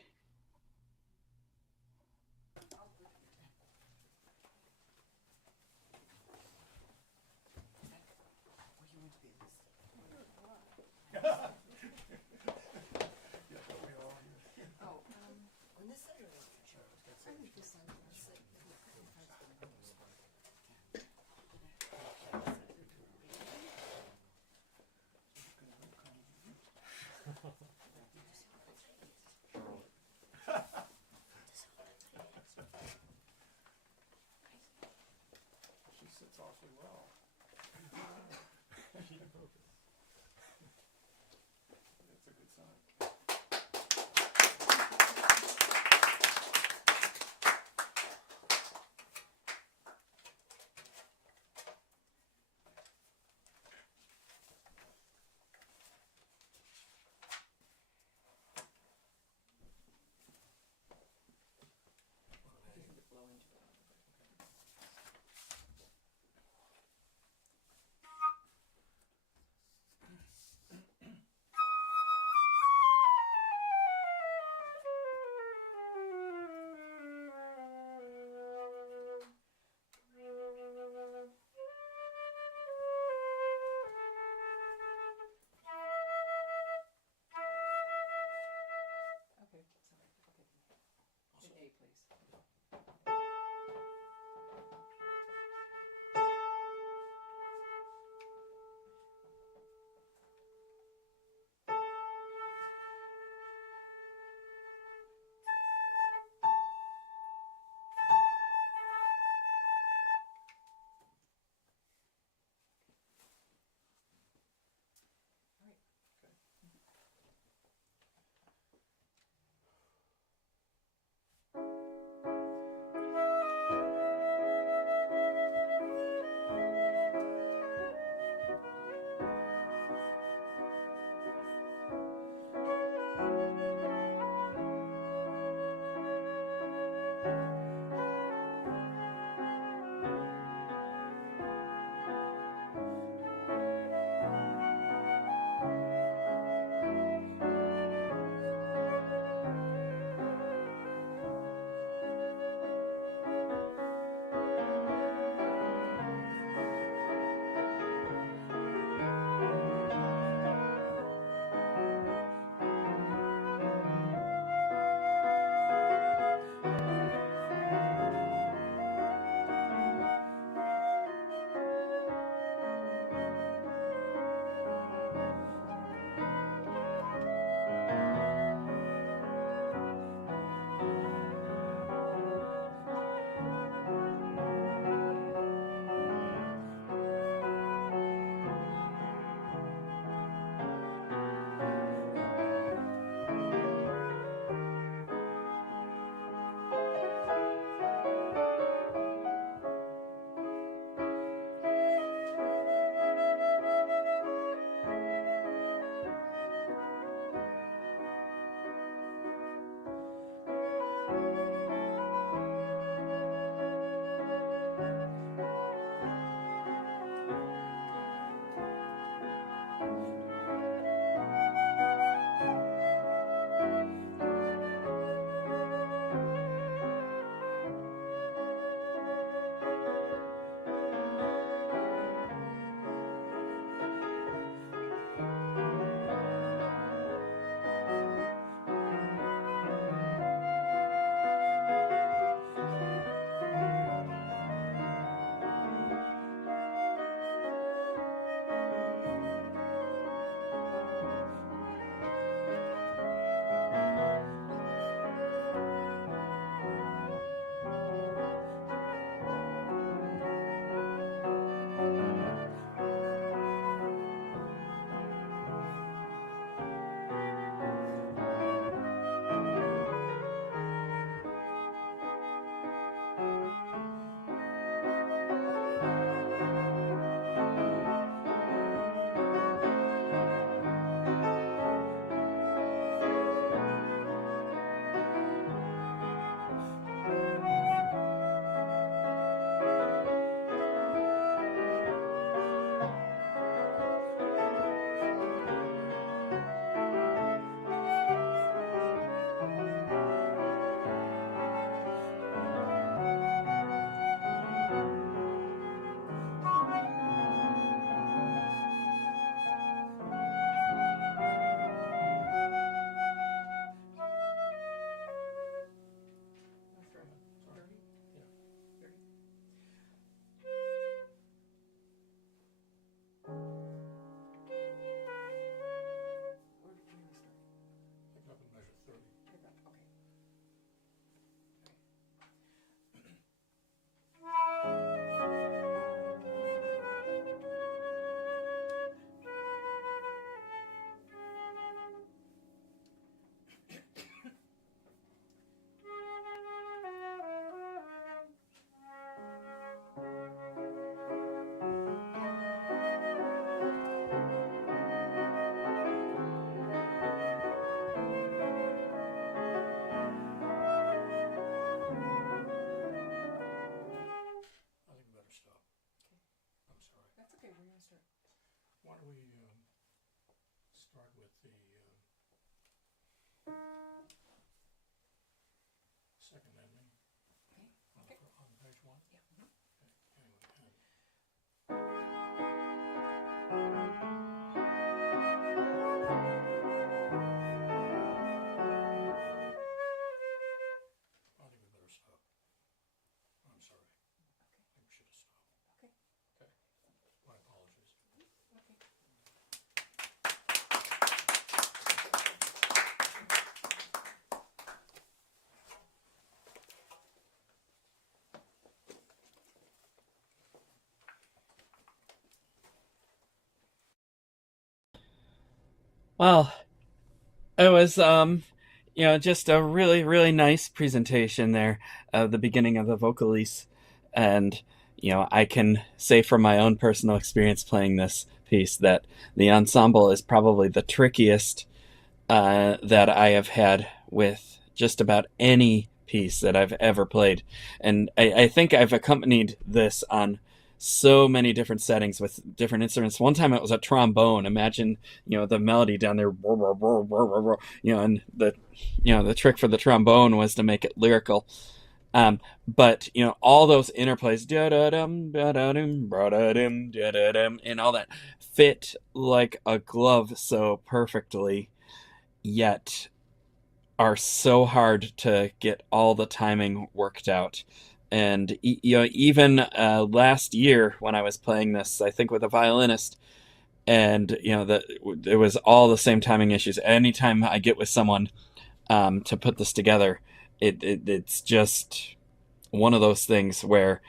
why don't we start with the second ending on page one? Yeah. I think we better stop. I'm sorry. I think we should have stopped. Okay. Okay. My apologies. Okay. Well, it was just a really really nice presentation there of the beginning of the vocalise, and I can say from my own personal experience playing this piece that the ensemble is probably the trickiest that I have had with just about any piece that I've ever played. And I think I've accompanied this on so many different settings with different instruments. One time it was a trombone. Imagine, the melody down there, and the trick for the trombone was to make it lyrical. But all those interplays, and all that fit like a glove so perfectly, yet are so hard to get all the timing worked out. And even last year when I was playing this, I think with a violinist, and that it was all the same timing issues. Anytime I get with someone to put this together, it's just one of those things where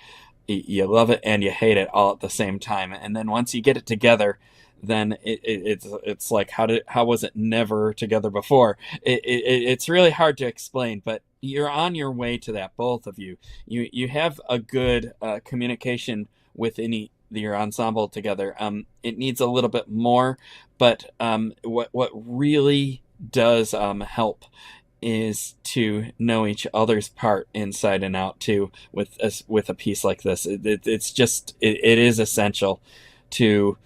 you love it and you hate it all at the same time. And then once you get it together, then it's like how was it never together before? It's really hard to explain, but you're on your way to that, both of you. You have a good communication within your ensemble together. It needs a little bit more, but what really does help is to know each other's part inside and out too. With a piece like this, it's just it is essential to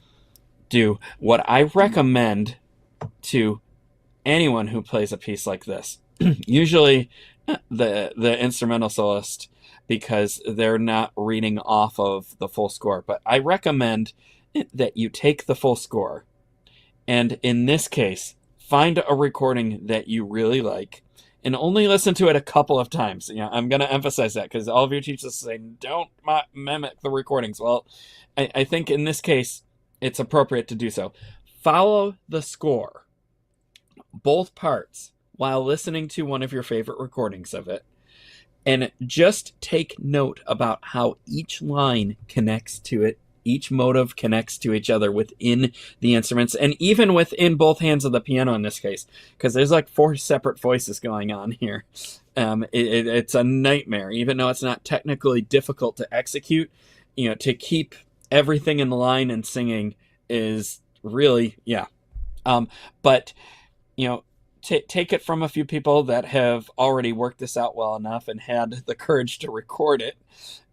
do what I recommend to anyone who plays a piece like this. Usually the instrumental soloist, because they're not reading off of the full score, but I recommend that you take the full score, and in this case find a recording that you really like and only listen to it a couple of times. I'm going to emphasize that because all of your teachers say don't mimic the recordings. Well, I think in this case it's appropriate to do so. Follow the score, both parts, while listening to one of your favorite recordings of it, and just take note about how each line connects to it. Each motive connects to each other within the instruments, and even within both hands of the piano in this case, because there's like 4 separate voices going on here. It's a nightmare, even though it's not technically difficult to execute. To keep everything in line and singing is really, yeah. But take it from a few people that have already worked this out well enough and had the courage to record it,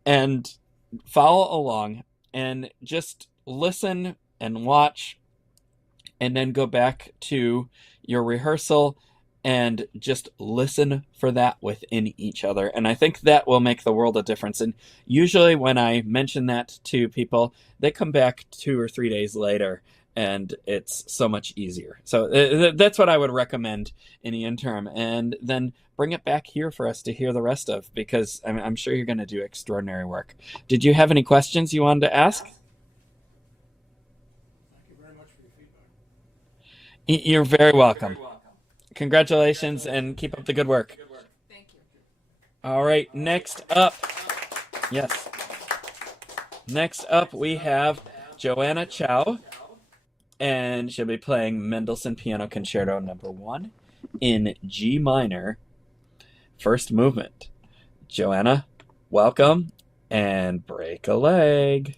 and follow along and just listen and watch, and then go back to your rehearsal and just listen for that within each other. And I think that will make the world a difference. And usually when I mention that to people, they come back 2 or 3 days later and it's so much easier. So that's what I would recommend in the interim. And then bring it back here for us to hear the rest of, because I'm sure you're going to do extraordinary work. Did you have any questions you wanted to ask? Thank you very much for your feedback. You're very welcome. Congratulations and keep up the good work. Thank you. All right, next up, yes. Next up we have Joanna Chow, and she'll be playing Mendelssohn Piano Concerto No. 1 in G minor, first movement. Joanna, welcome, and break a leg.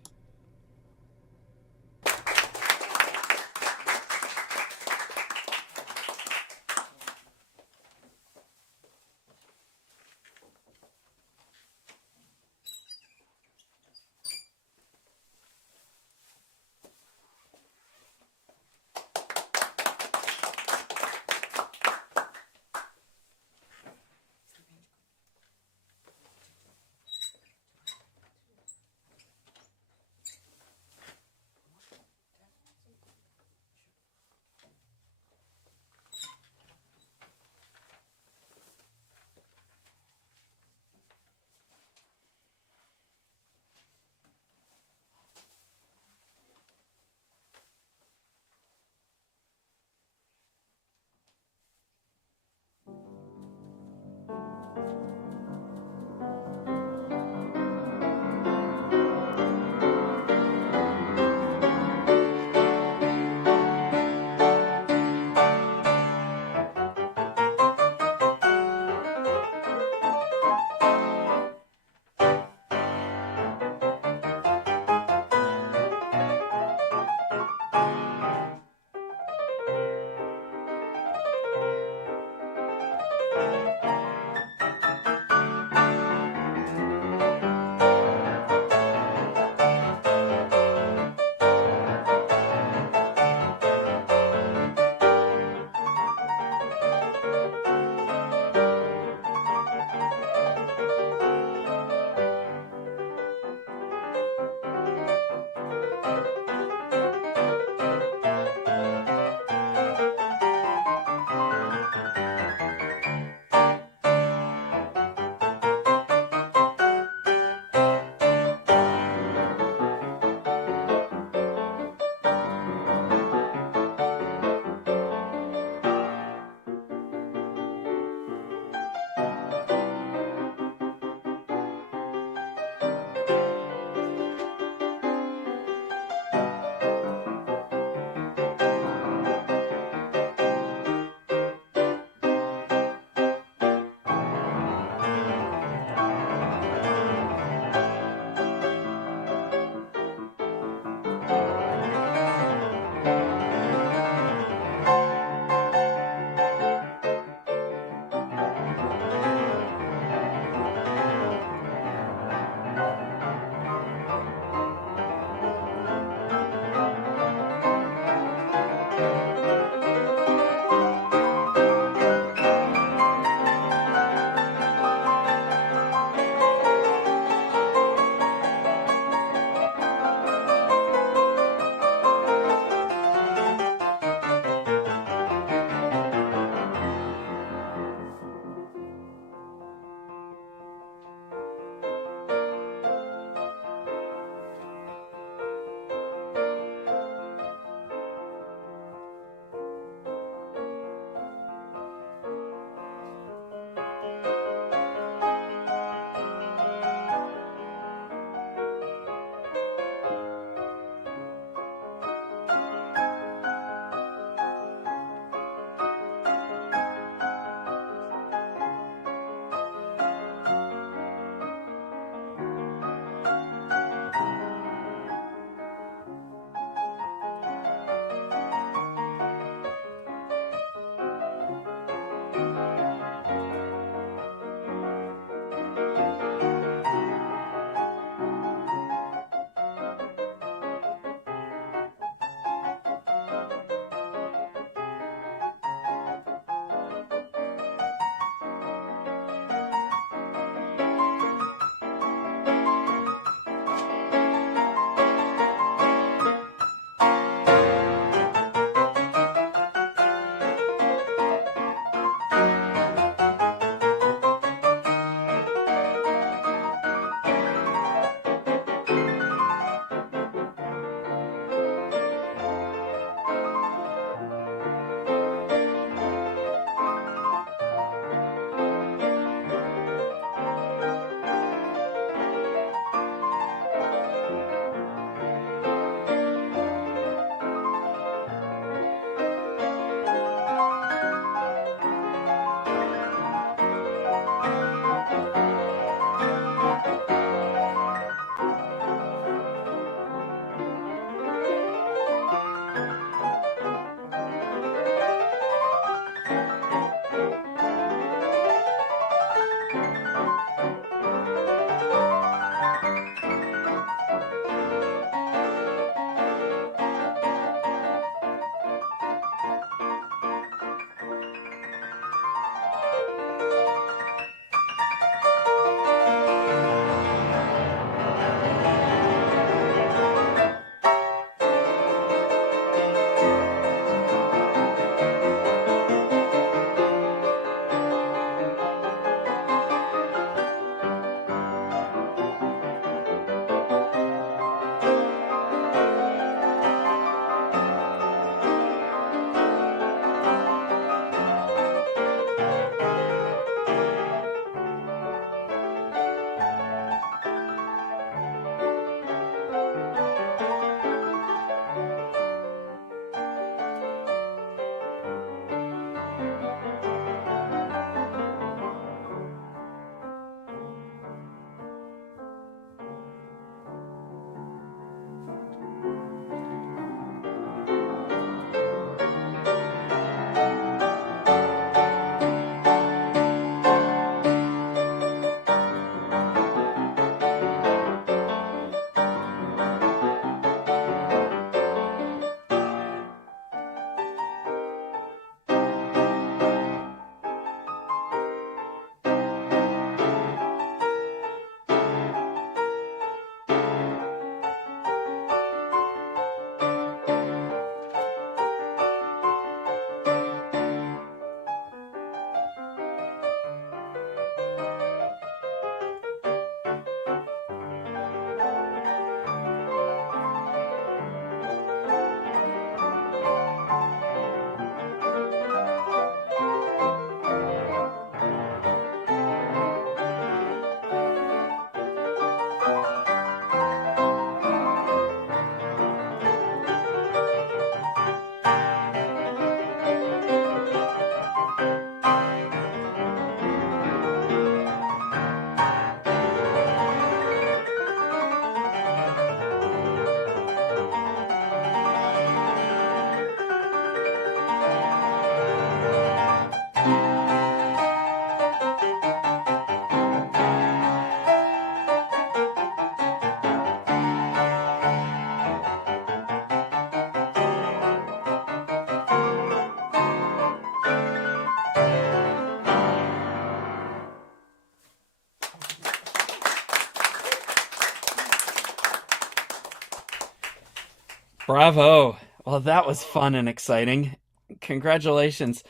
Bravo. Well, that was fun and exciting. Congratulations.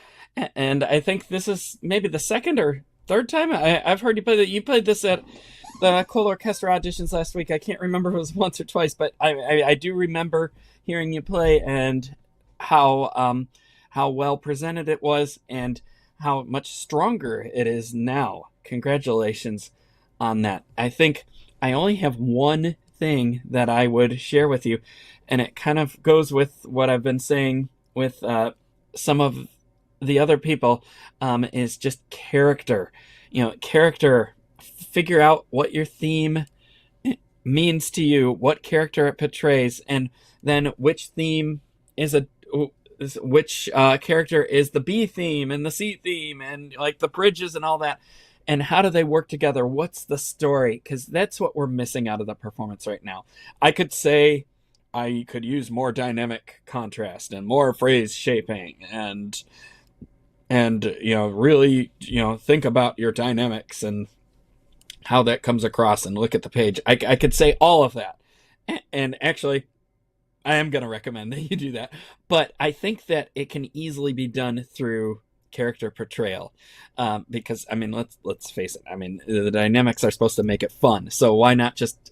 And I think this is maybe the second or third time I've heard you play that. You played this at the Cole Orchestra auditions last week. I can't remember if it was once or twice, but I do remember hearing you play and how well presented it was and how much stronger it is now. Congratulations on that. I think I only have one thing that I would share with you, and it kind of goes with what I've been saying with some of the other people, is just character. Character. Figure out what your theme means to you, what character it portrays, and then which theme is a which character is the B theme and the C theme and like the bridges and all that, and how do they work together? What's the story? Because that's what we're missing out of the performance right now. I could say I could use more dynamic contrast and more phrase shaping and really think about your dynamics and how that comes across and look at the page. I could say all of that, and actually I am going to recommend that you do that. But I think that it can easily be done through character portrayal, because I mean, let's face it. I mean, the dynamics are supposed to make it fun, so why not just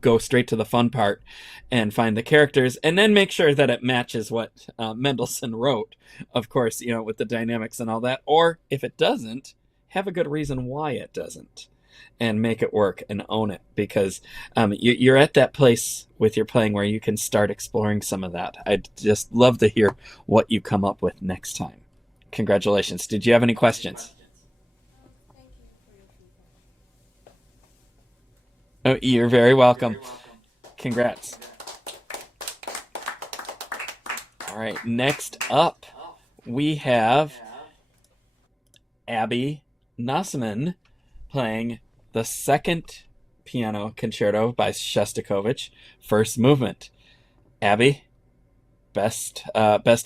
go straight to the fun part and find the characters, and then make sure that it matches what Mendelssohn wrote, of course, with the dynamics and all that. Or if it doesn't, have a good reason why it doesn't, and make it work and own it, because you're at that place with your playing where you can start exploring some of that. I'd just love to hear what you come up with next time. Congratulations. Did you have any questions? Thank you for your feedback. Oh, you're very welcome. Congrats. All right, next up we have Abby Nussman playing the second piano concerto by Shostakovich, first movement. Abby, best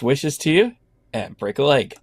wishes to you, and break a leg.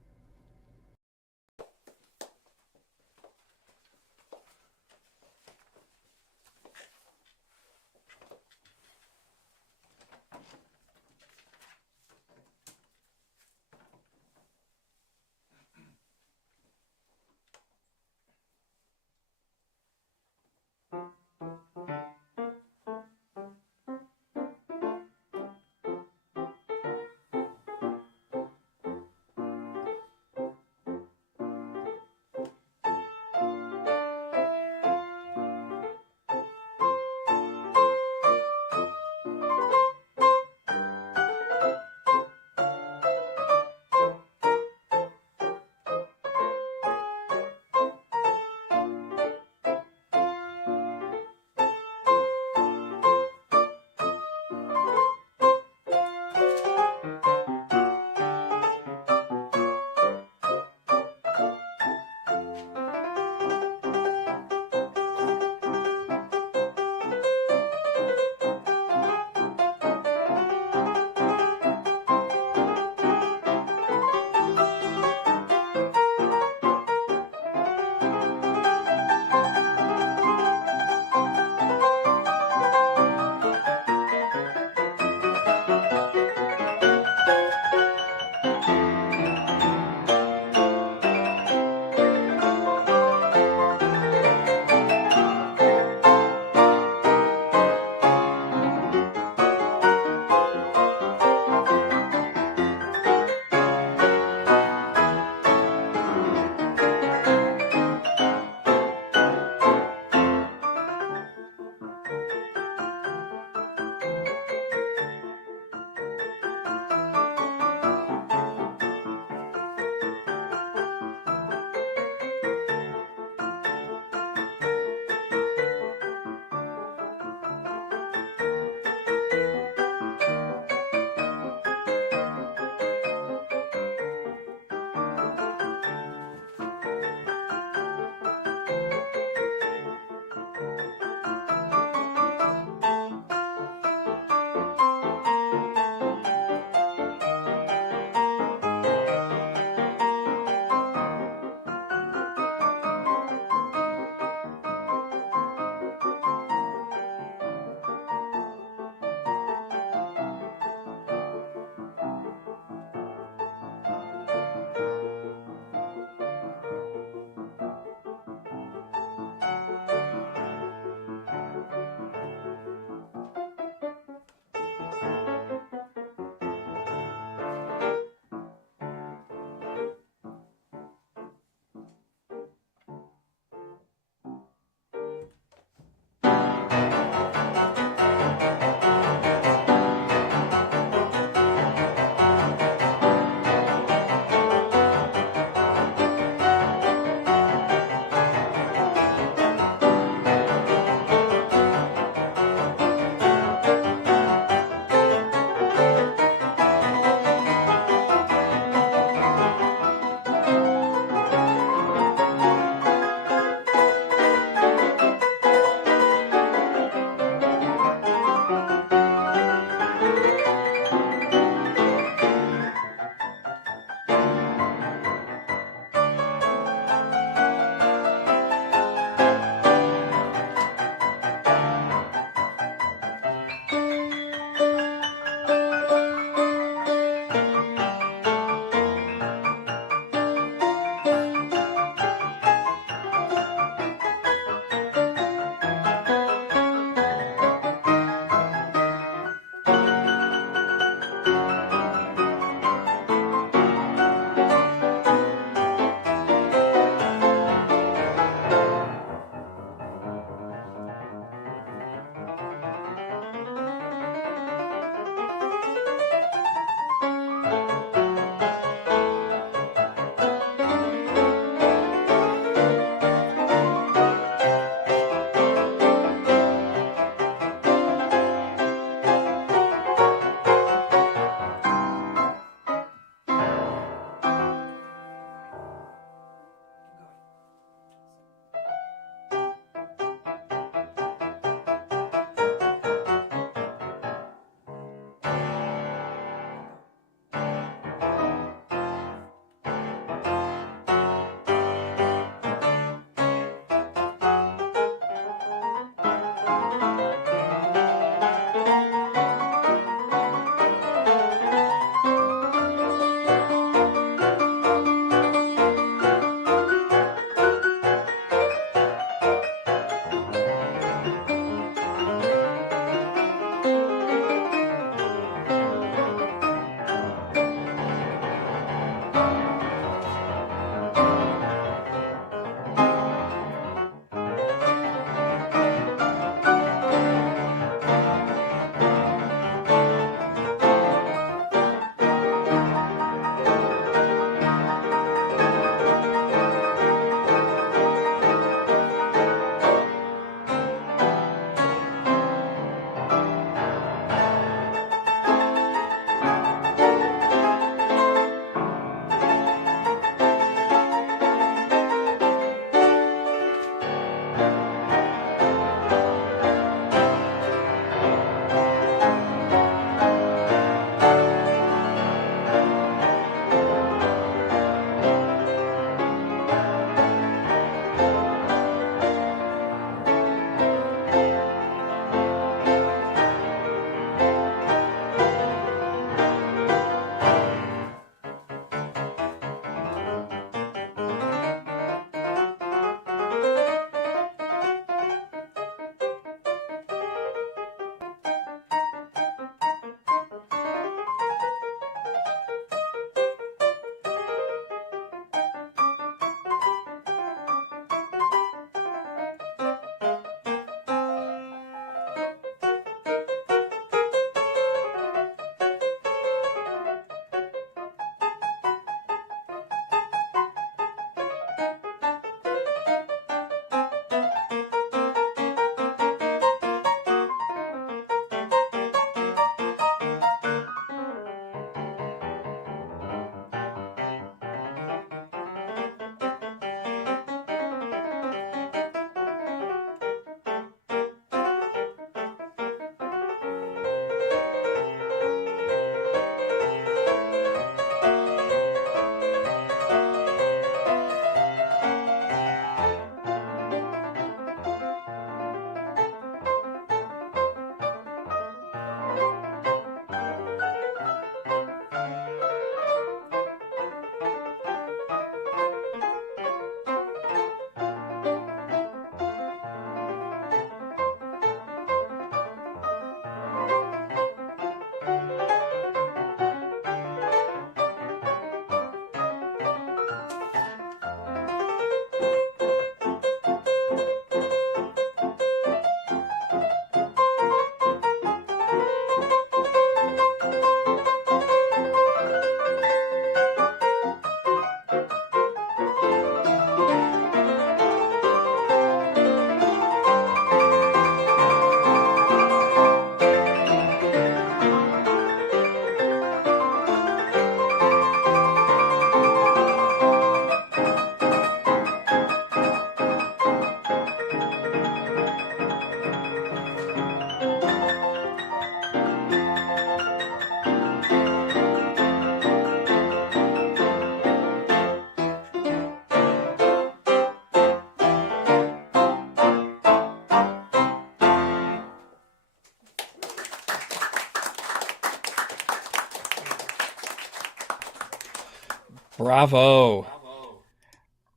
Bravo.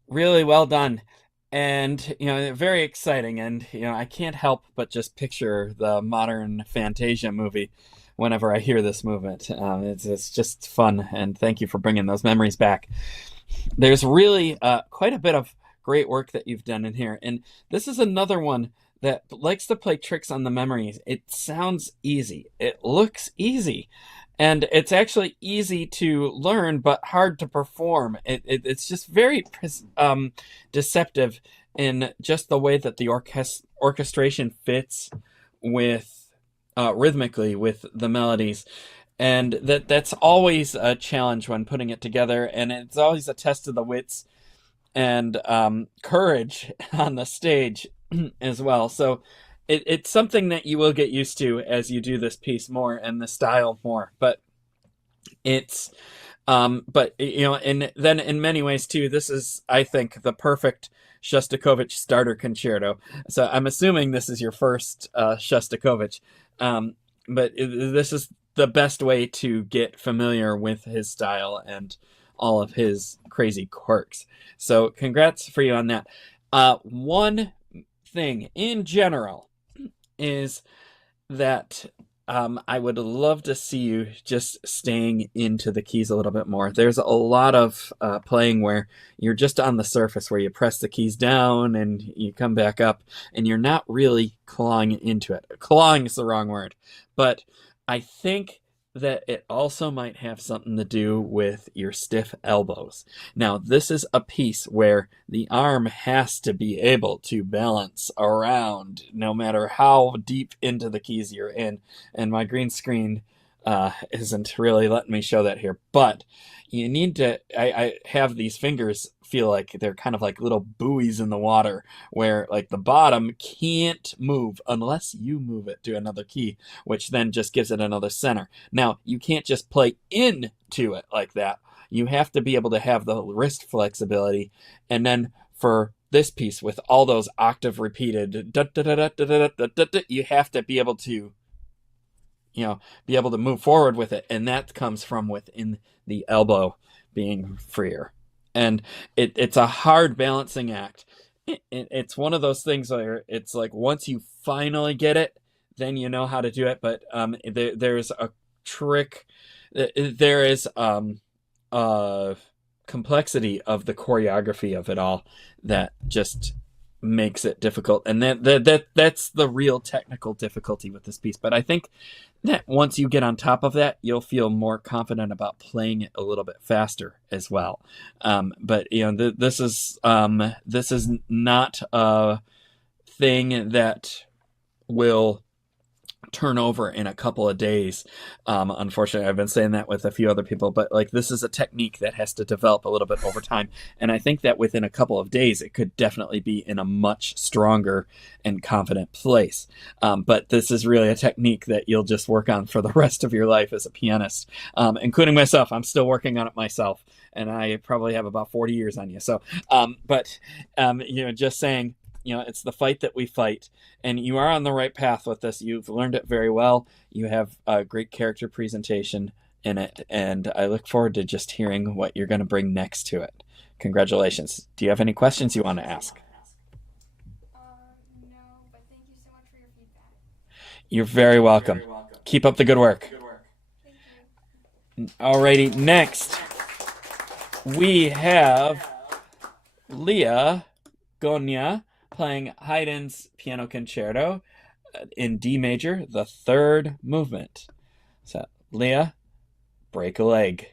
Really well done. And, very exciting. And, I can't help but just picture the modern Fantasia movie whenever I hear this movement. It's just fun. And thank you for bringing those memories back. There's really quite a bit of great work that you've done in here. And this is another one that likes to play tricks on the memories. It sounds easy. It looks easy. And it's actually easy to learn, but hard to perform. It's just very deceptive in just the way that the orchestration fits with rhythmically with the melodies. And that's always a challenge when putting it together. And it's always a test of the wits and courage on the stage as well. So it's something that you will get used to as you do this piece more and the style more. But it's and then in many ways too, this is, I think, the perfect Shostakovich starter concerto. So I'm assuming this is your first Shostakovich, but this is the best way to get familiar with his style and all of his crazy quirks. So congrats for you on that. One thing in general is that I would love to see you just staying into the keys a little bit more. There's a lot of playing where you're just on the surface, where you press the keys down and you come back up, and you're not really clawing into it. Clawing is the wrong word, but I think that it also might have something to do with your stiff elbows. Now, this is a piece where the arm has to be able to balance around no matter how deep into the keys you're in. And my green screen isn't really letting me show that here. But you need to, I have these fingers feel like they're kind of like little buoys in the water where like the bottom can't move unless you move it to another key, which then just gives it another center. Now, you can't just play into it like that. You have to be able to have the wrist flexibility. And then for this piece with all those octave repeated, you have to be able to be able to move forward with it. And that comes from within the elbow being freer. And it's a hard balancing act. It's one of those things where it's like once you finally get it, then you know how to do it. But there's a trick. There is a complexity of the choreography of it all that just makes it difficult. And that's the real technical difficulty with this piece. But I think that once you get on top of that, you'll feel more confident about playing it a little bit faster as well. But this is not a thing that will turn over in a couple of days. Unfortunately, I've been saying that with a few other people, but like this is a technique that has to develop a little bit over time. And I think that within a couple of days, it could definitely be in a much stronger and confident place. But this is really a technique that you'll just work on for the rest of your life as a pianist, including myself. I'm still working on it myself, and I probably have about 40 years on you. So, just saying, it's the fight that we fight, and you are on the right path with this. You've learned it very well. You have a great character presentation in it, and I look forward to just hearing what you're going to bring next to it. Congratulations. Do you have any questions you want to ask? No, but thank you so much for your feedback. You're very welcome. Keep up the good work. Thank you. Alrighty, next we have Leah Gonya playing Haydn's Piano Concerto in D major, the third movement. So, Leah, break a leg.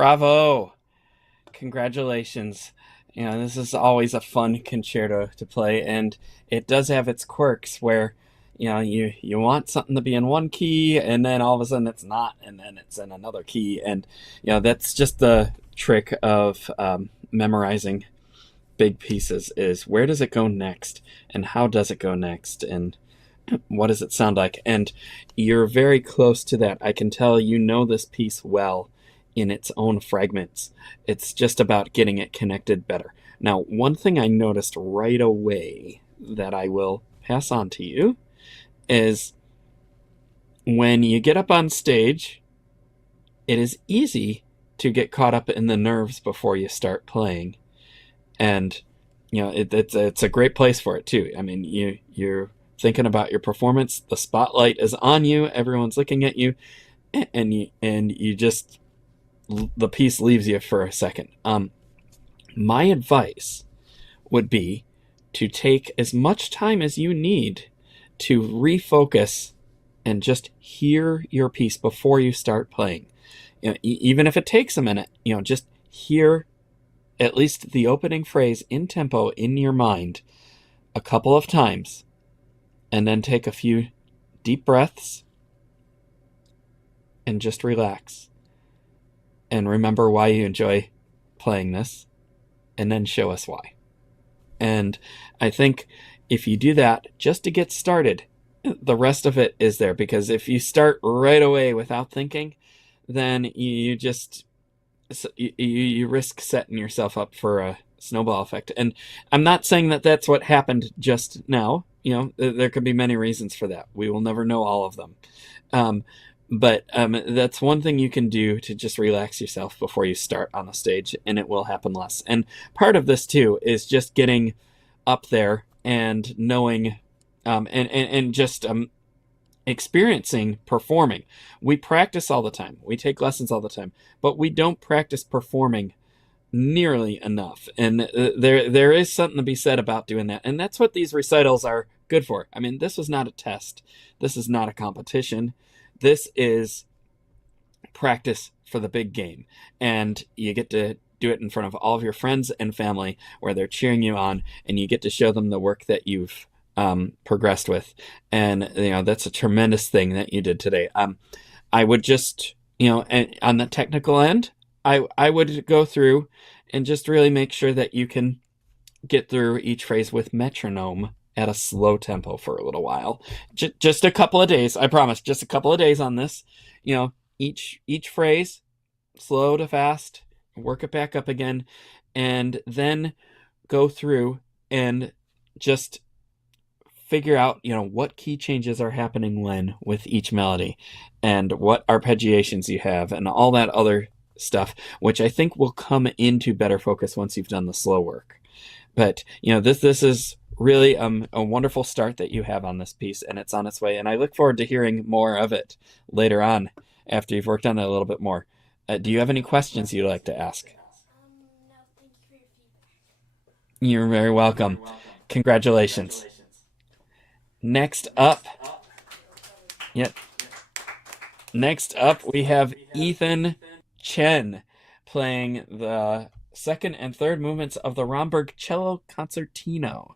Bravo! Congratulations. You know, this is always a fun concerto to play, and it does have its quirks where, you want something to be in one key, and then all of a sudden it's not, and then it's in another key. And, that's just the trick of memorizing big pieces is where does it go next, and how does it go next, and what does it sound like? And you're very close to that. I can tell you know this piece well in its own fragments. It's just about getting it connected better. Now, one thing I noticed right away that I will pass on to you is when you get up on stage, it is easy to get caught up in the nerves before you start playing. And, it's a great place for it too. I mean, you're thinking about your performance, the spotlight is on you, everyone's looking at you, and you just, the piece leaves you for a second. My advice would be to take as much time as you need to refocus and just hear your piece before you start playing. Even if it takes a minute, just hear at least the opening phrase in tempo in your mind a couple of times, and then take a few deep breaths and just relax. And remember why you enjoy playing this, and then show us why. And I think if you do that just to get started, the rest of it is there. Because if you start right away without thinking, then you risk setting yourself up for a snowball effect. And I'm not saying that that's what happened just now. There could be many reasons for that. We will never know all of them. But that's one thing you can do to just relax yourself before you start on the stage, and it will happen less. And part of this too is just getting up there and knowing, and just experiencing performing. We practice all the time. We take lessons all the time, but we don't practice performing nearly enough. And there is something to be said about doing that. And that's what these recitals are good for. I mean, this was not a test. This is not a competition. This is practice for the big game. And you get to do it in front of all of your friends and family where they're cheering you on, and you get to show them the work that you've progressed with. And that's a tremendous thing that you did today. I would just, and on the technical end, I would go through and just really make sure that you can get through each phrase with metronome at a slow tempo for a little while. Just a couple of days, I promise, just a couple of days on this. Each phrase, slow to fast, work it back up again, and then go through and just figure out, what key changes are happening when with each melody, and what arpeggiations you have, and all that other stuff, which I think will come into better focus once you've done the slow work. But this is really a wonderful start that you have on this piece, and it's on its way. And I look forward to hearing more of it later on after you've worked on it a little bit more. Do you have any questions you'd like to ask? No, thank you for your feedback. You're very welcome. Congratulations. Next up, we have Ethan Chen playing the second and third movements of the Romberg Cello Concertino.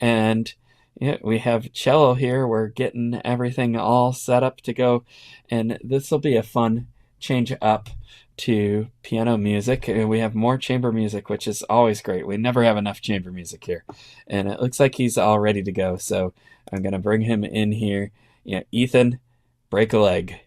And we have cello here. We're getting everything all set up to go. And this will be a fun change up to piano music. And we have more chamber music, which is always great. We never have enough chamber music here. And it looks like he's all ready to go. So I'm going to bring him in here. Ethan, break a leg.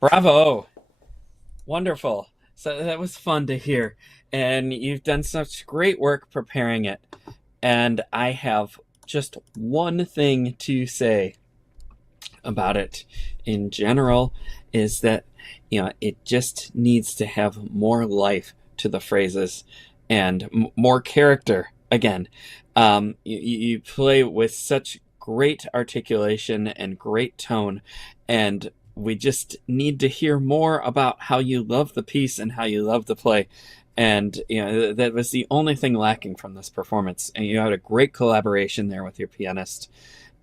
Bravo. Wonderful. So that was fun to hear. And you've done such great work preparing it. And I have just one thing to say about it in general is that, it just needs to have more life to the phrases and more character. Again, you play with such great articulation and great tone, and we just need to hear more about how you love the piece and how you love the play. And that was the only thing lacking from this performance. And you had a great collaboration there with your pianist,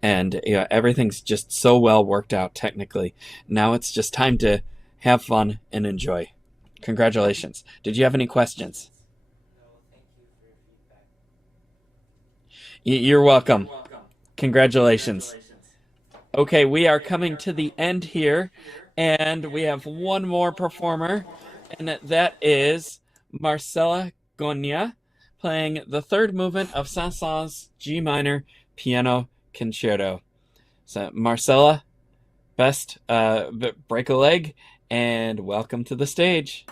and everything's just so well worked out technically. Now it's just time to have fun and enjoy. Congratulations. Did you have any questions? You're welcome. Congratulations. Okay, we are coming to the end here, and we have one more performer, and that is Marcella Gonia playing the third movement of Saint-Saens G minor Piano Concerto. So, Marcella, best break a leg, and welcome to the stage.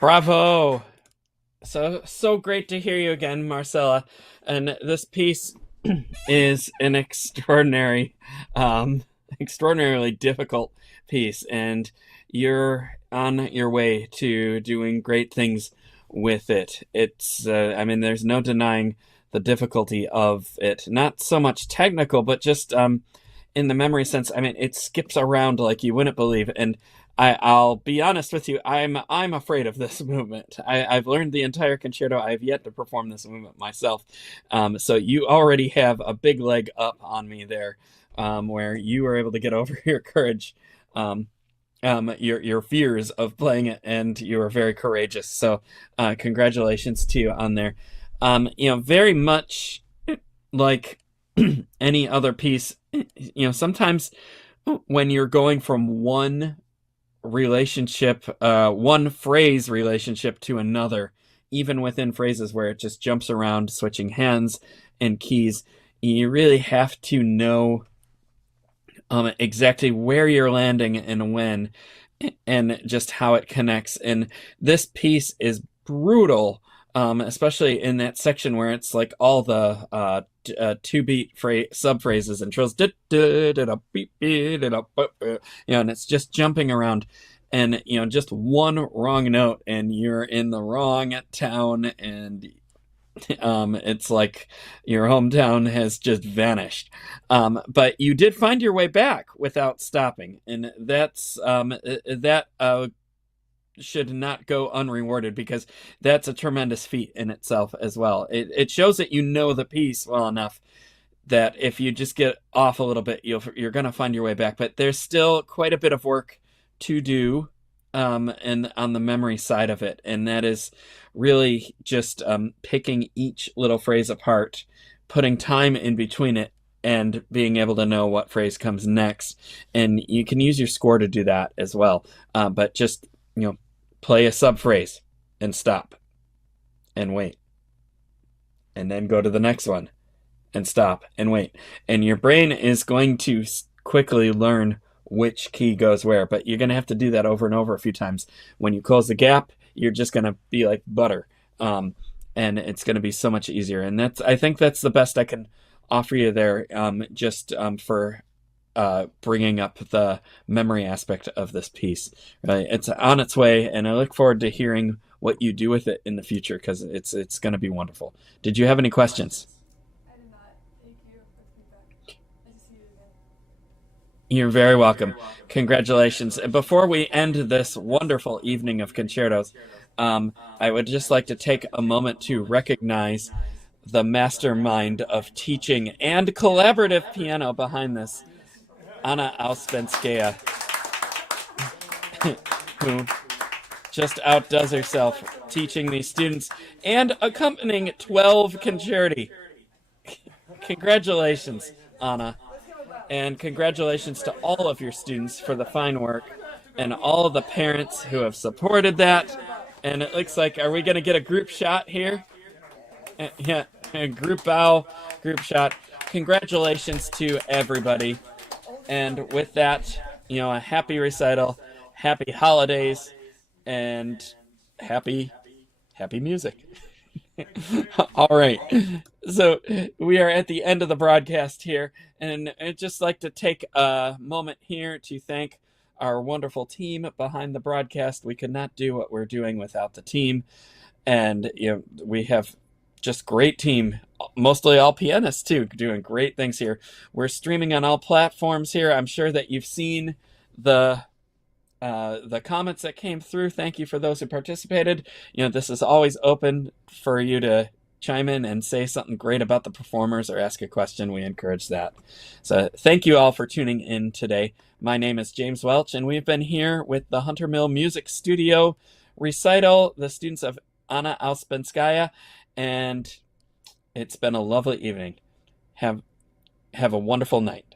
Bravo! So great to hear you again, Marcella. And this piece is an extraordinarily difficult piece, and you're on your way to doing great things with it. It's, there's no denying the difficulty of it. Not so much technical, but just in the memory sense. I mean, it skips around like you wouldn't believe, and I'll be honest with you. I'm afraid of this movement. I've learned the entire concerto. I've yet to perform this movement myself. So you already have a big leg up on me there, where you were able to get over your courage, your fears of playing it, and you were very courageous. So congratulations to you on there. Very much like any other piece. Sometimes when you're going from one relationship, one phrase relationship to another, even within phrases where it just jumps around, switching hands and keys, you really have to know exactly where you're landing and when, and just how it connects. And this piece is brutal, especially in that section where it's like all the two-beat sub-phrases and trills, and it's just jumping around, and just one wrong note and you're in the wrong town, and It's like your hometown has just vanished. But you did find your way back without stopping, and that should not go unrewarded, because that's a tremendous feat in itself as well. It shows that you know the piece well enough that if you just get off a little bit, you're going to find your way back. But there's still quite a bit of work to do, and on the memory side of it, and that is really just picking each little phrase apart, putting time in between it, and being able to know what phrase comes next. And you can use your score to do that as well. But just, play a sub phrase and stop and wait, and then go to the next one and stop and wait. And your brain is going to quickly learn which key goes where, but you're going to have to do that over and over a few times. When you close the gap, you're just going to be like butter. And it's going to be so much easier. And I think that's the best I can offer you there, for bringing up the memory aspect of this piece. Right? It's on its way, and I look forward to hearing what you do with it in the future, because it's going to be wonderful. Did you have any questions? I did not. Thank you for the feedback. Nice to see you again. You're very welcome. Congratulations. And before we end this wonderful evening of concertos, I would just like to take a moment to recognize the mastermind of teaching and collaborative piano behind this, Anna Ouspenskaya, who just outdoes herself teaching these students and accompanying 12 concerti. Congratulations, Anna. And congratulations to all of your students for the fine work, and all of the parents who have supported that. And it looks like, are we going to get a group shot here? Yeah, a group bow, group shot. Congratulations to everybody. And with that, a happy recital, happy holidays, and happy music. All right. So we are at the end of the broadcast here, and I'd just like to take a moment here to thank our wonderful team behind the broadcast. We could not do what we're doing without the team. And we have just great team, mostly all pianists too, doing great things here. We're streaming on all platforms here. I'm sure that you've seen the comments that came through. Thank you for those who participated. This is always open for you to chime in and say something great about the performers or ask a question. We encourage that. So thank you all for tuning in today. My name is James Welch, and we've been here with the Hunter Mill Music Studio recital, the students of Anna Ouspenskaya, and it's been a lovely evening. Have a wonderful night.